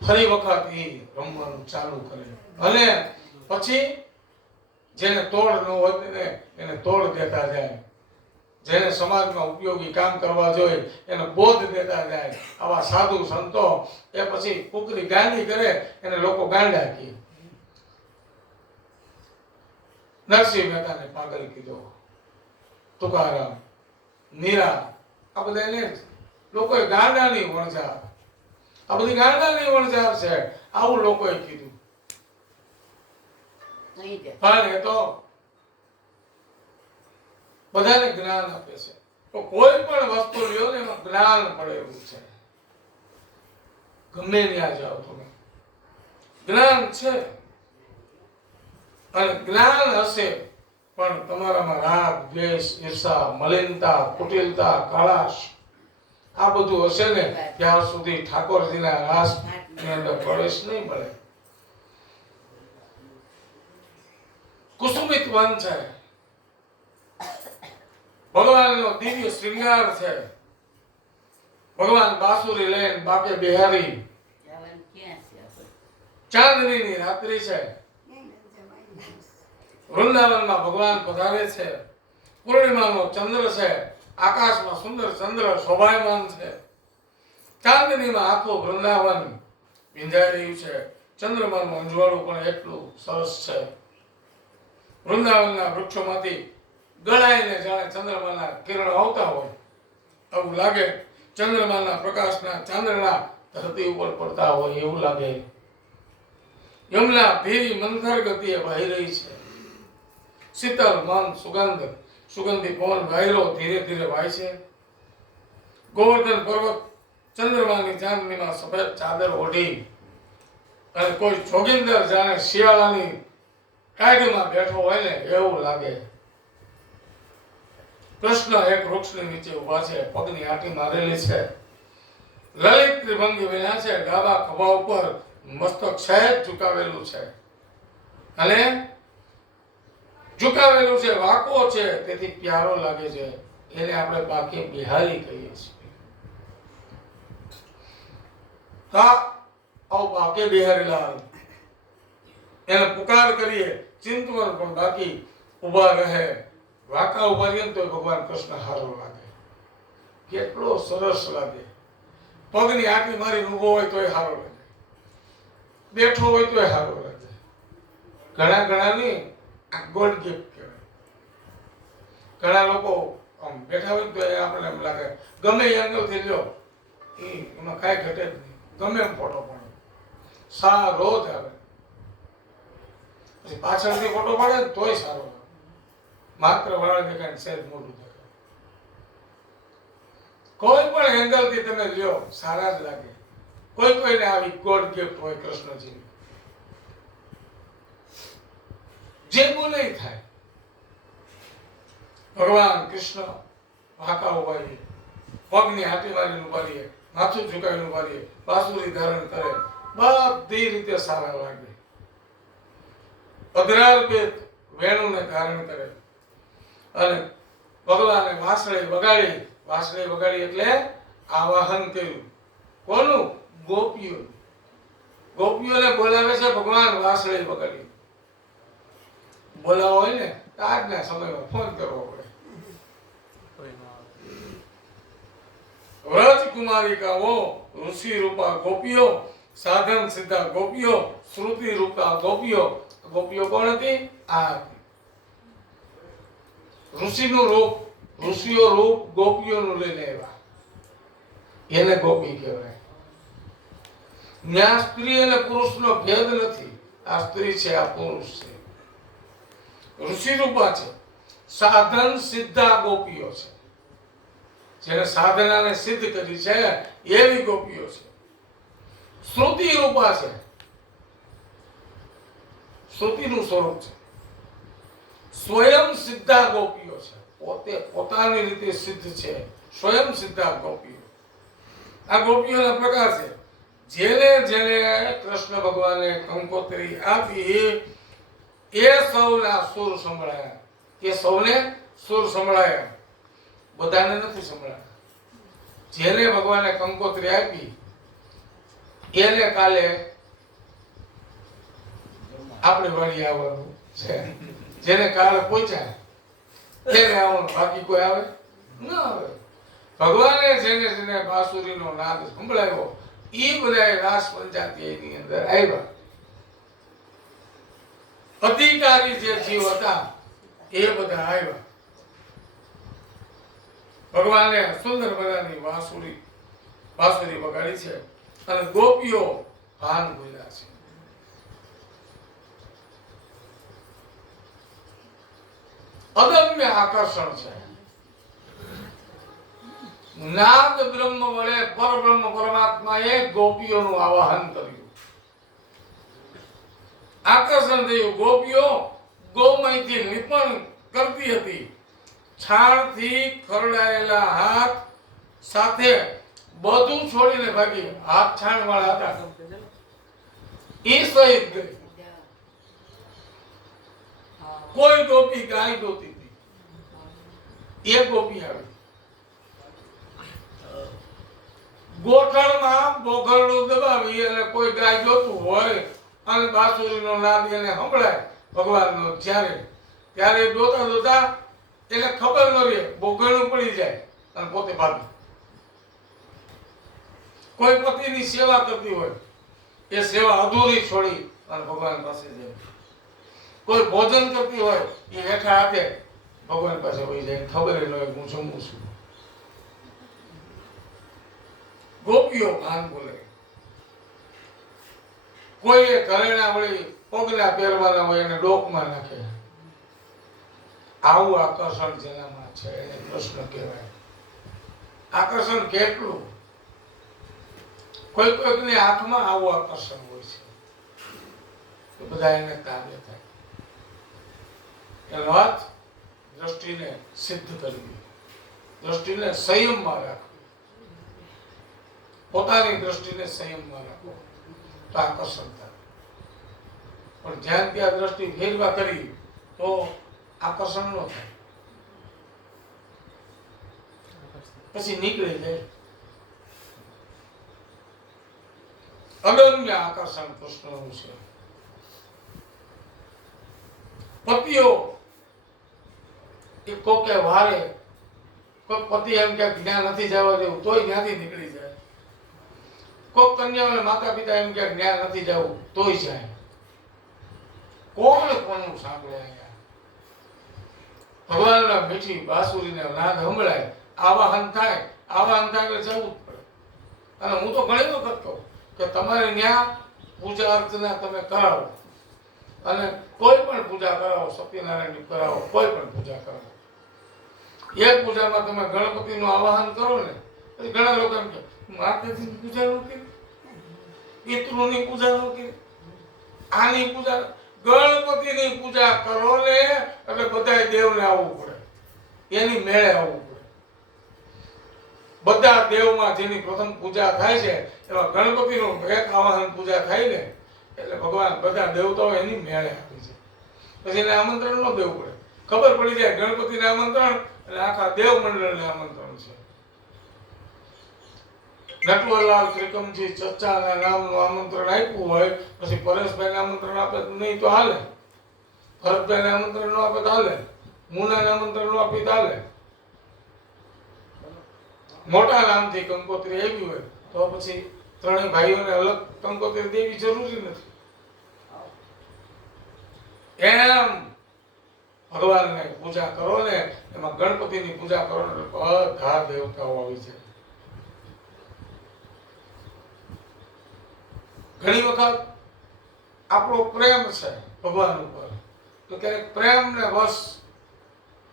ફરી વખત એ રમવાનું ચાલુ કરે. અને પછી જેને તોડ ન હોય એને તોડ દેતા જાય, જેને સમાજમાં ઉપયોગી કામ કરવા જોઈએ એને બોધ દેતા જાય. આવા સાધુ સંતો એ પછી કુકરી ગાંડી કરે એને લોકો ગાંડા કહે. નરસિંહ મહેતાને પાગલ કીધો, તુકારામ, મીરા, આ બધા એને લોકોએ ગાંડાની વણઝાર, આ બધી ગાંડાની વણઝાર છે આવું લોકોએ કીધું. પણ એ તો બધાને જ્ઞાન આપે છે. તો કોઈ પણ વસ્તુ લ્યો ને એમાં જ્ઞાન પડેલું છે. ગમે ત્યાં જાઓ તમે જ્ઞાન છે. અને જ્ઞાન હશે પણ તમારામાં રાગ, દ્વેષ, ઈર્ષા, મલિનતા, કુટિલતા, કાળાશ આ બધું હશે ને ત્યાં સુધી ઠાકોરજીના રાસની અંદર પ્રવેશ નહીં મળે. કુસુમિત વન છે, ભગવાનનો દિવ્ય શ્રૃંગાર છે. ભગવાન બાંસુરી લઈને બાપે બિહારી, ચાંદનીની રાત્રિ છે. વૃંદાવનમાં ભગવાન પધારે છે. પૂર્ણિમાનો ચંદ્ર છે, આકાશમાં સુંદર ચંદ્ર શોભાયમાન છે. ચાંદનીમાં આખું વૃંદાવન ભીંજાઈ રહ્યું છે. ચંદ્રમાનું અંજવાળું પણ એટલું સરસ છે. વૃંદાવનના વૃક્ષોમાંથી ગળાઈને જાણે ચંદ્રમાના કિરણ આવતા હોય એવું લાગે. ચંદ્રમાના પ્રકાશના ચાંદરણા ધરતી ઉપર પડતા હોય એવું લાગે. યમુના ધીરી મંથર ગતિએ વહી રહી છે. શીતળ મન સુગંધી પવન વાયરો ધીરે ધીરે વાય છે. ગોવર્ધન પર્વત ચંદ્રમાની ચાંદનીમાં સફેદ ચાદર ઓઢી અને કોઈ જોગિંદર જાણે શિયાળાની કાયદમાં બેઠો હોય ને એવું લાગે. કૃષ્ણ એક વૃક્ષની નીચે ઉભા છે. પગની આંટી મારેલી છે. લલિત ત્રિભંગી વિના છે. ડાબા ખભા ઉપર મસ્તક સહેજ ઝુકાવેલું છે અને ઝુકાવેલું છે, વાંકો છે, તેથી પ્યારો લાગે છે. એને આપણે બાકી બિહારી કહીએ છીએ. બાકે બિહારીલાલ એને પુકાર કરીએ ચિંતવન પણ બાકી ઉભા રહે. વાંકા ઉભા રહીએ તો ભગવાન કૃષ્ણ હારો લાગે. કેટલો સરસ લાગે. પગની આંટી મારી ઊભો હોય તોય હારો લાગે, બેઠો હોય તોય હારો લાગે. ઘણા ની આ ગોલ્ડ ગિફ્ટ કહેવાય. ઘણા લોકો આમ બેઠા હોય તો આપણે એમ લાગે ગમે એ એંગલથી લ્યો એમાં કાંઈ ઘટે જ નહીં. ગમે એમ ફોટો પાડો સારો જ આવે. પછી પાછળથી ફોટો પાડે ને તોય સારો આવે. માત્ર વાળ દેખાય ને સહેજ મોટું દેખાય. કોઈ પણ એંગલથી તમે લ્યો સારા જ લાગે. કોઈને આવી ગોડ ગિફ્ટ હોય કૃષ્ણજીની. જે બોલે થાય. ભગવાન કૃષ્ણ વાંકા ઉભા રહીએ, પગની હાથી મારીને ઉભા રહીએ, માથું ઝુકાવીને ઉભા રહીએ, બાંસુરી ધારણ કરે, બધી રીતે સારા લાગે. અધરાલ્પિત વેણુને ધારણ કરે અને ભગવાને વાંસળી વગાડી એટલે આવાહન કર્યું. કોનું? ગોપીઓને બોલાવે છે ભગવાન વાંસળી વગાડી. બોલાવો હોય ને તો આજના સમયમાં ફોન કરવો પડે. વ્રજ કુમારિકાઓ, ઋષિ રૂપા ગોપીઓ, સાધન સિદ્ધા ગોપીઓ, શ્રુતિ રૂપા ગોપીઓ. ગોપીઓ કોણ હતી? આ ઋષિનું રૂપ, ઋષિઓ રૂપ ગોપીઓનું લઈને આવ્યા. એને ગોપી કહેવાય. ત્યાં સ્ત્રી અને પુરુષનો ભેદ નથી. આ સ્ત્રી છે, આ પુરુષ છે. ઋષિ રૂપા છે. સાધન સિદ્ધા ગોપીઓ છે. જેને સાધનાને સિદ્ધ કરી છે એવી ગોપીઓ છે. શ્રુતિ રૂપા છે. શ્રુતિનું સ્વરૂપ છે. સ્વયં સિદ્ધા ગોપીઓ છે. પોતાની રીતે સિદ્ધ છે. સ્વયં સિદ્ધા ગોપીઓ. આ ગોપીઓના પ્રકાર છે. જેને કૃષ્ણ ભગવાને કંકોત્રી આપી એ સૌના સુર સંભળાયા. એ સૌને સુર સંભળાયા. બધાને નથી સંભળાયા. જેને ભગવાને કંકોત્રી આપી એને કાલે આપણે વાળી આવવાનું છે. જેને કાલે પહોંચ્યા એને આવવાનું. બાકી કોઈ આવે ન આવે. ભગવાને જેને બાંસુરીનો નાદ સંભળાવ્યો એ બધા રાસ પંચાયતની અંદર આવ્યા. અધિકારી જે જીવ હતા એ બધા આવ્યા. ભગવાને સુંદર મજાની બાંસુરી વગાડી છે અને ગોપીઓ ભાન બોલ્યા છે. અદમ્ય આકર્ષણ છે. નાદ બ્રહ્મ વડે પરબ્રહ્મ પરમાત્માએ ગોપીઓનું આવાહન કર્યું. આકર્ષણ થયું. ગોપીઓ ગોમયથી લીપણ કરતી હતી. છાણથી ખરડાયેલા હાથ સાથે બધું છોડીને ભાગી. હાથ છાણ વાળા હતા એ સહિત ગઈ. કોઈ ગોપી ગાય ગોતી હતી, એ ગોપી આવી. ગોઠણમાં બોઘરડું દબાવી અને કોઈ ગાય જોતું હોય અને બાંસુરીનો નાદ એને સંભળાય ભગવાનનો ત્યારે દોતા એને ખબર ન રહે, બોઘરડું પડી જાય અને પોતે ભાગે. કોઈ પતિની સેવા કરતી હોય એ સેવા અધૂરી છોડી અને ભગવાન પાસે જાય. કોઈ ભોજન કરતી હોય એ હેઠા હાથે ભગવાન પાસે વહી જાય, ખબર ન હોય હું જમું છું. ગોપીઓ ગાન બોલે. કોઈ ઘરેણા વળી પગલા પહેરવાના હોય એને ડોકમાં નાખે. આવું આકર્ષણ જેનામાં છે એને કૃષ્ણ કહેવાય. આકર્ષણ કેટલું! કોઈ કોઈકની આંખમાં આવું આકર્ષણ હોય છે તો બધા એને કાર્ય થાય. એનો અર્થ દ્રષ્ટિને સિદ્ધ કરવી, દ્રષ્ટિને સંયમમાં રાખવી, પોતાની દ્રષ્ટિને સંયમમાં રાખવો તો આકર્ષણ થાય. પણ જ્યાં ત્યાં દ્રષ્ટિ ફેરવા કરી તો આકર્ષણ ન થાય, પછી નીકળી જાય. અનન્ય આકર્ષણ કૃષ્ણનું છે. પતિઓ એ કોકે વારે કોઈ પતિ એમ કે જ્ઞાન નથી જવા દેવું તોય ત્યાંથી નીકળી જાય. કોક કન્યાઓને માતા પિતા એમ કે જ્ઞાન નથી જવું તોય જાય. કોણ કોનું સાંભળે? અહીંયા ભગવાનના મીઠી બાંસુરીને નાદ સંભળાય, આવાહન થાય એટલે જવું જ પડે. અને હું તો ઘણી વખત કહું કે તમારે ત્યાં પૂજા અર્ચના તમે કરાવો, અને કોઈ પણ પૂજા કરાવો, સત્યનારાયણની કરાવો, કોઈ પણ પૂજા કરાવો, એક પૂજામાં તમે ગણપતિનું આવાહન કરો ને, પછી ઘણા લોકો એમ કે માતાજીની પૂજા ન કરી, પિતૃની પૂજા ન કરી, આની પૂજા. ગણપતિની પૂજા કરો ને એટલે બધા દેવને આવવું પડે, એની મેળે આવવું પડે. બધા દેવમાં જેની પ્રથમ પૂજા થાય છે એમાં ગણપતિનું એક આવાહન પૂજા થાય ને એટલે ભગવાન બધા દેવતાઓ એની મેળે આપી છે. પછી એને આમંત્રણ ન દેવું પડે, ખબર પડી જાય ગણપતિને આમંત્રણ એટલે આખા દેવ મંડળને આમંત્રણ છે. નટવરલાલ ત્રિકમજી ચચાના નામનું આમંત્રણ આપ્યું હોય, પછી પરેશભાઈને આમંત્રણ આપે નહીં તો હાલે, ભરતભાઈને આમંત્રણ ન આપે તો હાલે, મુનાને આમંત્રણ ન આપે તો હાલે. મોટા નામથી કંકોત્રી આવી હોય તો પછી ત્રણેય ભાઈઓને અલગ કંકોત્રી દેવી જરૂરી નથી. એમ ભગવાનને પૂજા કરો ને, એમાં ગણપતિની પૂજા કરો ને બધા દેવતાઓ આવી છે. ઘણી વખત આપણો પ્રેમ છે ભગવાન ઉપર, તો ક્યારેક પ્રેમને વશ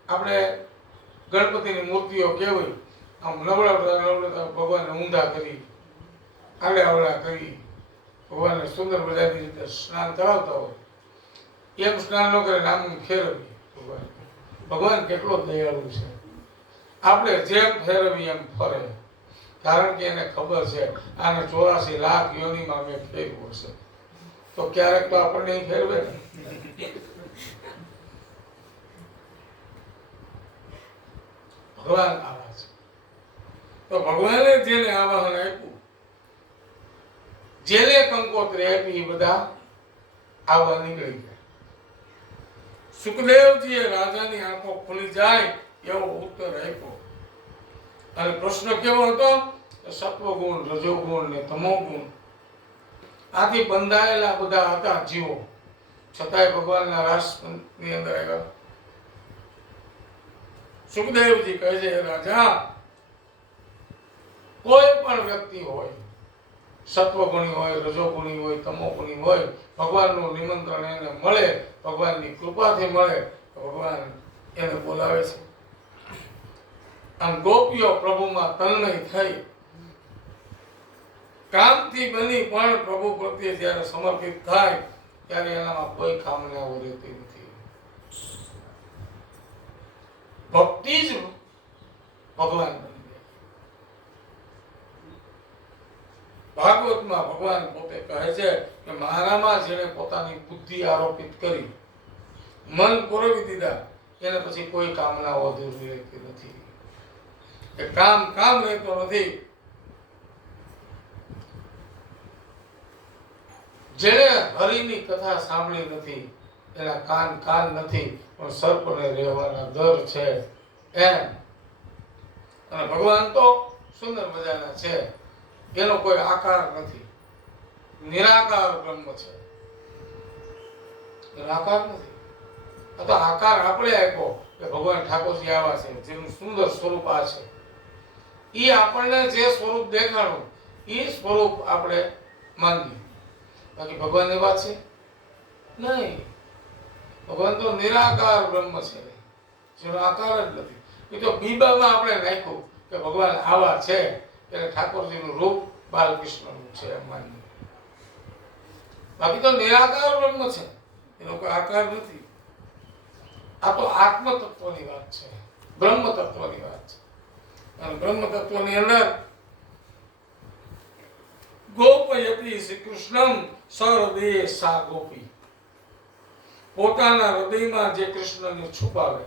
આપણે ગણપતિની મૂર્તિઓ કેવી આમ નવડાવતા ભગવાનને ઊંધા કરી, આડા કરી, ભગવાનને સુંદર મજાની રીતે સ્નાન કરાવતા હોય, એમ સ્નાન ન કરે નામ ફેરવીએ. ભગવાન કેટલો દયાળુ છે. આપણે જેમ ફેરવીએ એમ ફરે, કારણ કે એને ખબર છે આને 84 લાખ યોનિમાં મેં ફેરવું છે, તો ક્યારેક તો આપણને ફેરવે ને. ભગવાન આવા છે. તો ભગવાને જેને આવાહન આપ્યું, જેને કંકોત્રી આપી, એ બધા આવવા નીકળી ગયા. સુખદેવજીએ રાજાની આંખો ખુલી જાય એવો ઉત્તર આપ્યો. અને પ્રશ્ન કેવો હતો? સત્વગુણ, રજોગુણ ને તમોગુણ આથી બંધાયેલા બધા હતા જીવો, છતાંય ભગવાનના રાસની અંદર આવ્યા. સુખદેવજી કહે છે, રાજા, કોઈ પણ વ્યક્તિ હોય, સત્વગુણી હોય, રજોગુણી હોય, તમોગુણી હોય, ભગવાનનું નિમંત્રણ એને મળે, ભગવાનની કૃપાથી મળે તો ભગવાન એને બોલાવે છે. આમ ગોપીઓ પ્રભુમાં તન્મય થઈ, કામથી બની પણ પ્રભુ પ્રત્યે જ્યારે સમર્પિત થાય ત્યારે એનામાં કોઈ કામનાઓ રહેતી નથી. ભક્તિ જ ભગવાન બની જાય. ભાગવતમાં ભગવાન પોતે કહે છે કે મારામાં જેને પોતાની બુદ્ધિ આરોપિત કરી, મન પુરવી દીધા, એને પછી કોઈ કામનાઓ અધૂરી રહેતી નથી. એ કામ રહેતો નથી. જેને હરિની કથા સાંભળી નથી એના કાન નથી, પણ સર્પને રહેવાના દર છે એમ. અને ભગવાન તો સુંદર મજાના છે. એનો કોઈ આકાર નથી, નિરાકાર બ્રહ્મ છે, નિરાકાર નથી. આ તો આકાર આપણે આપ્યો કે ભગવાન ઠાકોરજી આવા છે, જેનું સુંદર સ્વરૂપ આ છે. એ આપણને જે સ્વરૂપ દેખાણું એ સ્વરૂપ આપણે માનીએ. બાકી ભગવાન એવા છે નહીં. ભગવાન તો નિરાકાર બ્રહ્મ છે, જેનો આકાર જ નથી. એ તો બીબામાં આપણે નાખ્યું કે ભગવાન આવા છે એટલે ઠાકોરજીનું રૂપ બાલકૃષ્ણનું છે એમ માનીએ. બાકી તો નિરાકાર બ્રહ્મ છે, એનો કોઈ આકાર નથી. આ તો આત્મ તત્વની વાત છે, બ્રહ્મ તત્વની વાત છે. અને બ્રહ્મ તત્વની અંદર ગોપયતિ શ્રી કૃષ્ણમ સહૃદયે સા ગોપી, પોતાના હૃદયમાં જે કૃષ્ણને છુપાવે.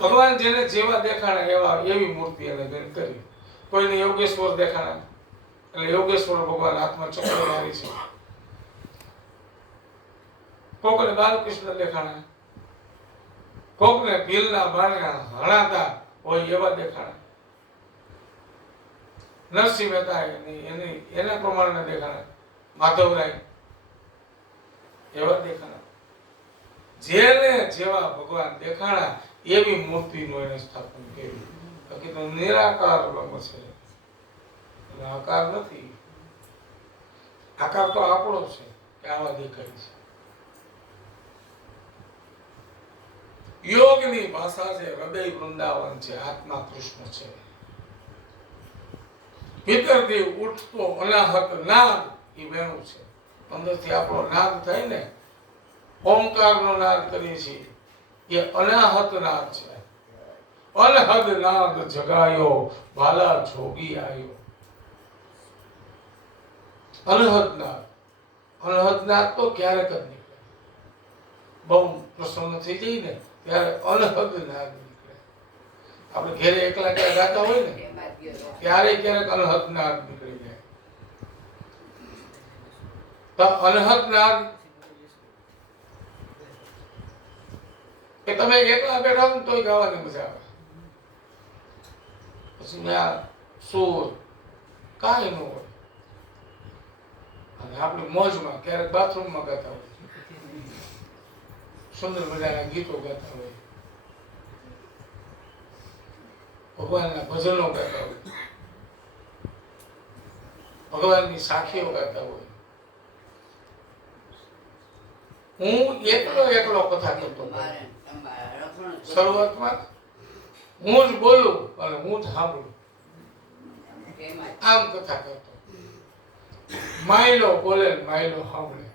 ભગવાન જેને જેવા દેખાણા એવી મૂર્તિ એને કરી. કોઈને યોગેશ્વર દેખાણા એટલે યોગેશ્વર ભગવાન હાથમાં ચક્રધારી છે. કોકને બાલકૃષ્ણ દેખાણા, કોકને ભીલના બાણે હણાતા હોય એવા દેખાણા. નરસિંહ મહેતા એના પ્રમાણે દેખાણા, માધવરાય એવા દેખાણા. જેને જેવા ભગવાન દેખાણા એવી મૂર્તિનું એને સ્થાપન કર્યું. બાકી તો નિરાકાર બ્રહ્મ છે, આકાર નથી. આકાર તો આપણો છે કે આવા દેખાય છે. યોગની ભાષા છે, હૃદય વૃંદાવન છે, આત્મા કૃષ્ણ છે. ભીતરથી ઉઠતો અનાહત નાદ એ વેણું છે. અંદરથી આપણો નાદ થાય ને, ઓમકારનો નાદ કરીએ છીએ, એ અનાહત નાદ છે. અનહદ નાદ જગાયો બાલા જોગી આયો. અનહદ નાદ, અનહદ નાદ તો ક્યારેક જ નીકળે. બહુ પ્રસન્ન થઈ જાય ને ત્યારે અનહદ નાદ નીકળે. આપણે ઘેરે એકલા ક્યાં ગાતા હોય ને ત્યારે ક્યારેક અનહદ નાદ નીકળી જાય. તો અનહદ નાદ કે તમે એકલા બેઠા હો ને તોય ગાવાની મજા આવે. પછી આ સુર કાંઈ ન હોય. અને આપણે મોજમાં ક્યારેક બાથરૂમમાં ગાતા હોય, સુંદર મજાના ગીતો ગાતા હોય, ભગવાનના ભજનો ગાતા હોય, ભગવાનની સાખીઓ ગાતા હોય. હું એકલો કથા કરતો, શરૂઆતમાં હું જ બોલું અને હું જ સાંભળું, આમ કથા કરતો. માયલો બોલે માયલો સાંભળે.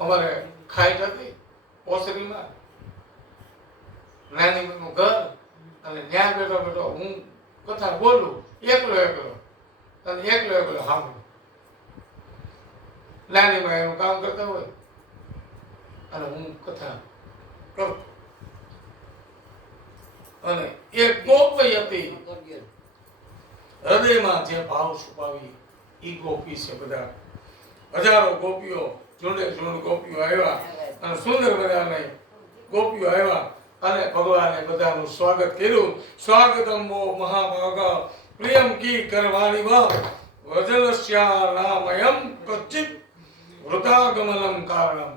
અમારે ખાઈટ હતી ઓસરીમાં, નાની નું ઘર, અને ત્યાં બેઠો બેઠો હું કથા બોલું એકલો અને એકલો સાંભળું. નાનીમાં એનું કામ કરતા હોય અને હું કથા કરતો. અને એક ગોપી હતી, હૃદયમાં જે ભાવ છુપાવી ઈ ગોપી છે. બધા હજારો ગોપીઓ, ઝુંડે ઝુંડ ગોપીઓ આવ્યા અને સુંદર મજાની ગોપીઓ આવ્યા અને ભગવાને બધાનું સ્વાગત કર્યું. સ્વાગતમ વો મહાભાગા પ્રિયમ કી કરવાણી વા વજલસ્યા નામયમ કચ્ચિત વૃતાગમનમ કારણમ.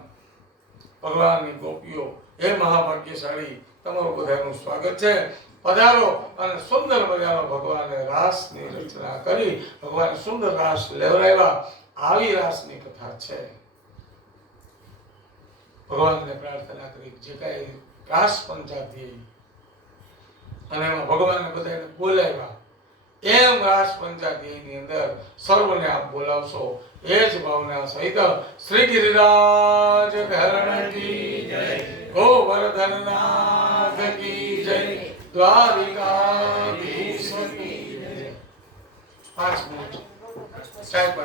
ભગવાનની ગોપીઓ, હે મહાભાગ્યશાળી, તમારું બધાનું સ્વાગત છે, પધારો. અને સુંદર મજાનો ભગવાને રાસની રચના કરી, ભગવાને સુંદર રાસ લેવડાવ્યા. આવી રાસની કથા છે. ભગવાનને પ્રાર્થના કરી જે કઈ રાસ પંચાયતી અને એમાં ભગવાને બધાને બોલાવ્યા. એમ રાસ પંચાયતીની અંદર સર્વને આપ બોલાવશો એ જ ભાવના સહિત શ્રી ગિરિરાજ ધરણ કી જય, ગોવર્ધનનાથ કી જય, દ્વારિકાધીશ કી જય. 5 મિનિટ સાહેબ.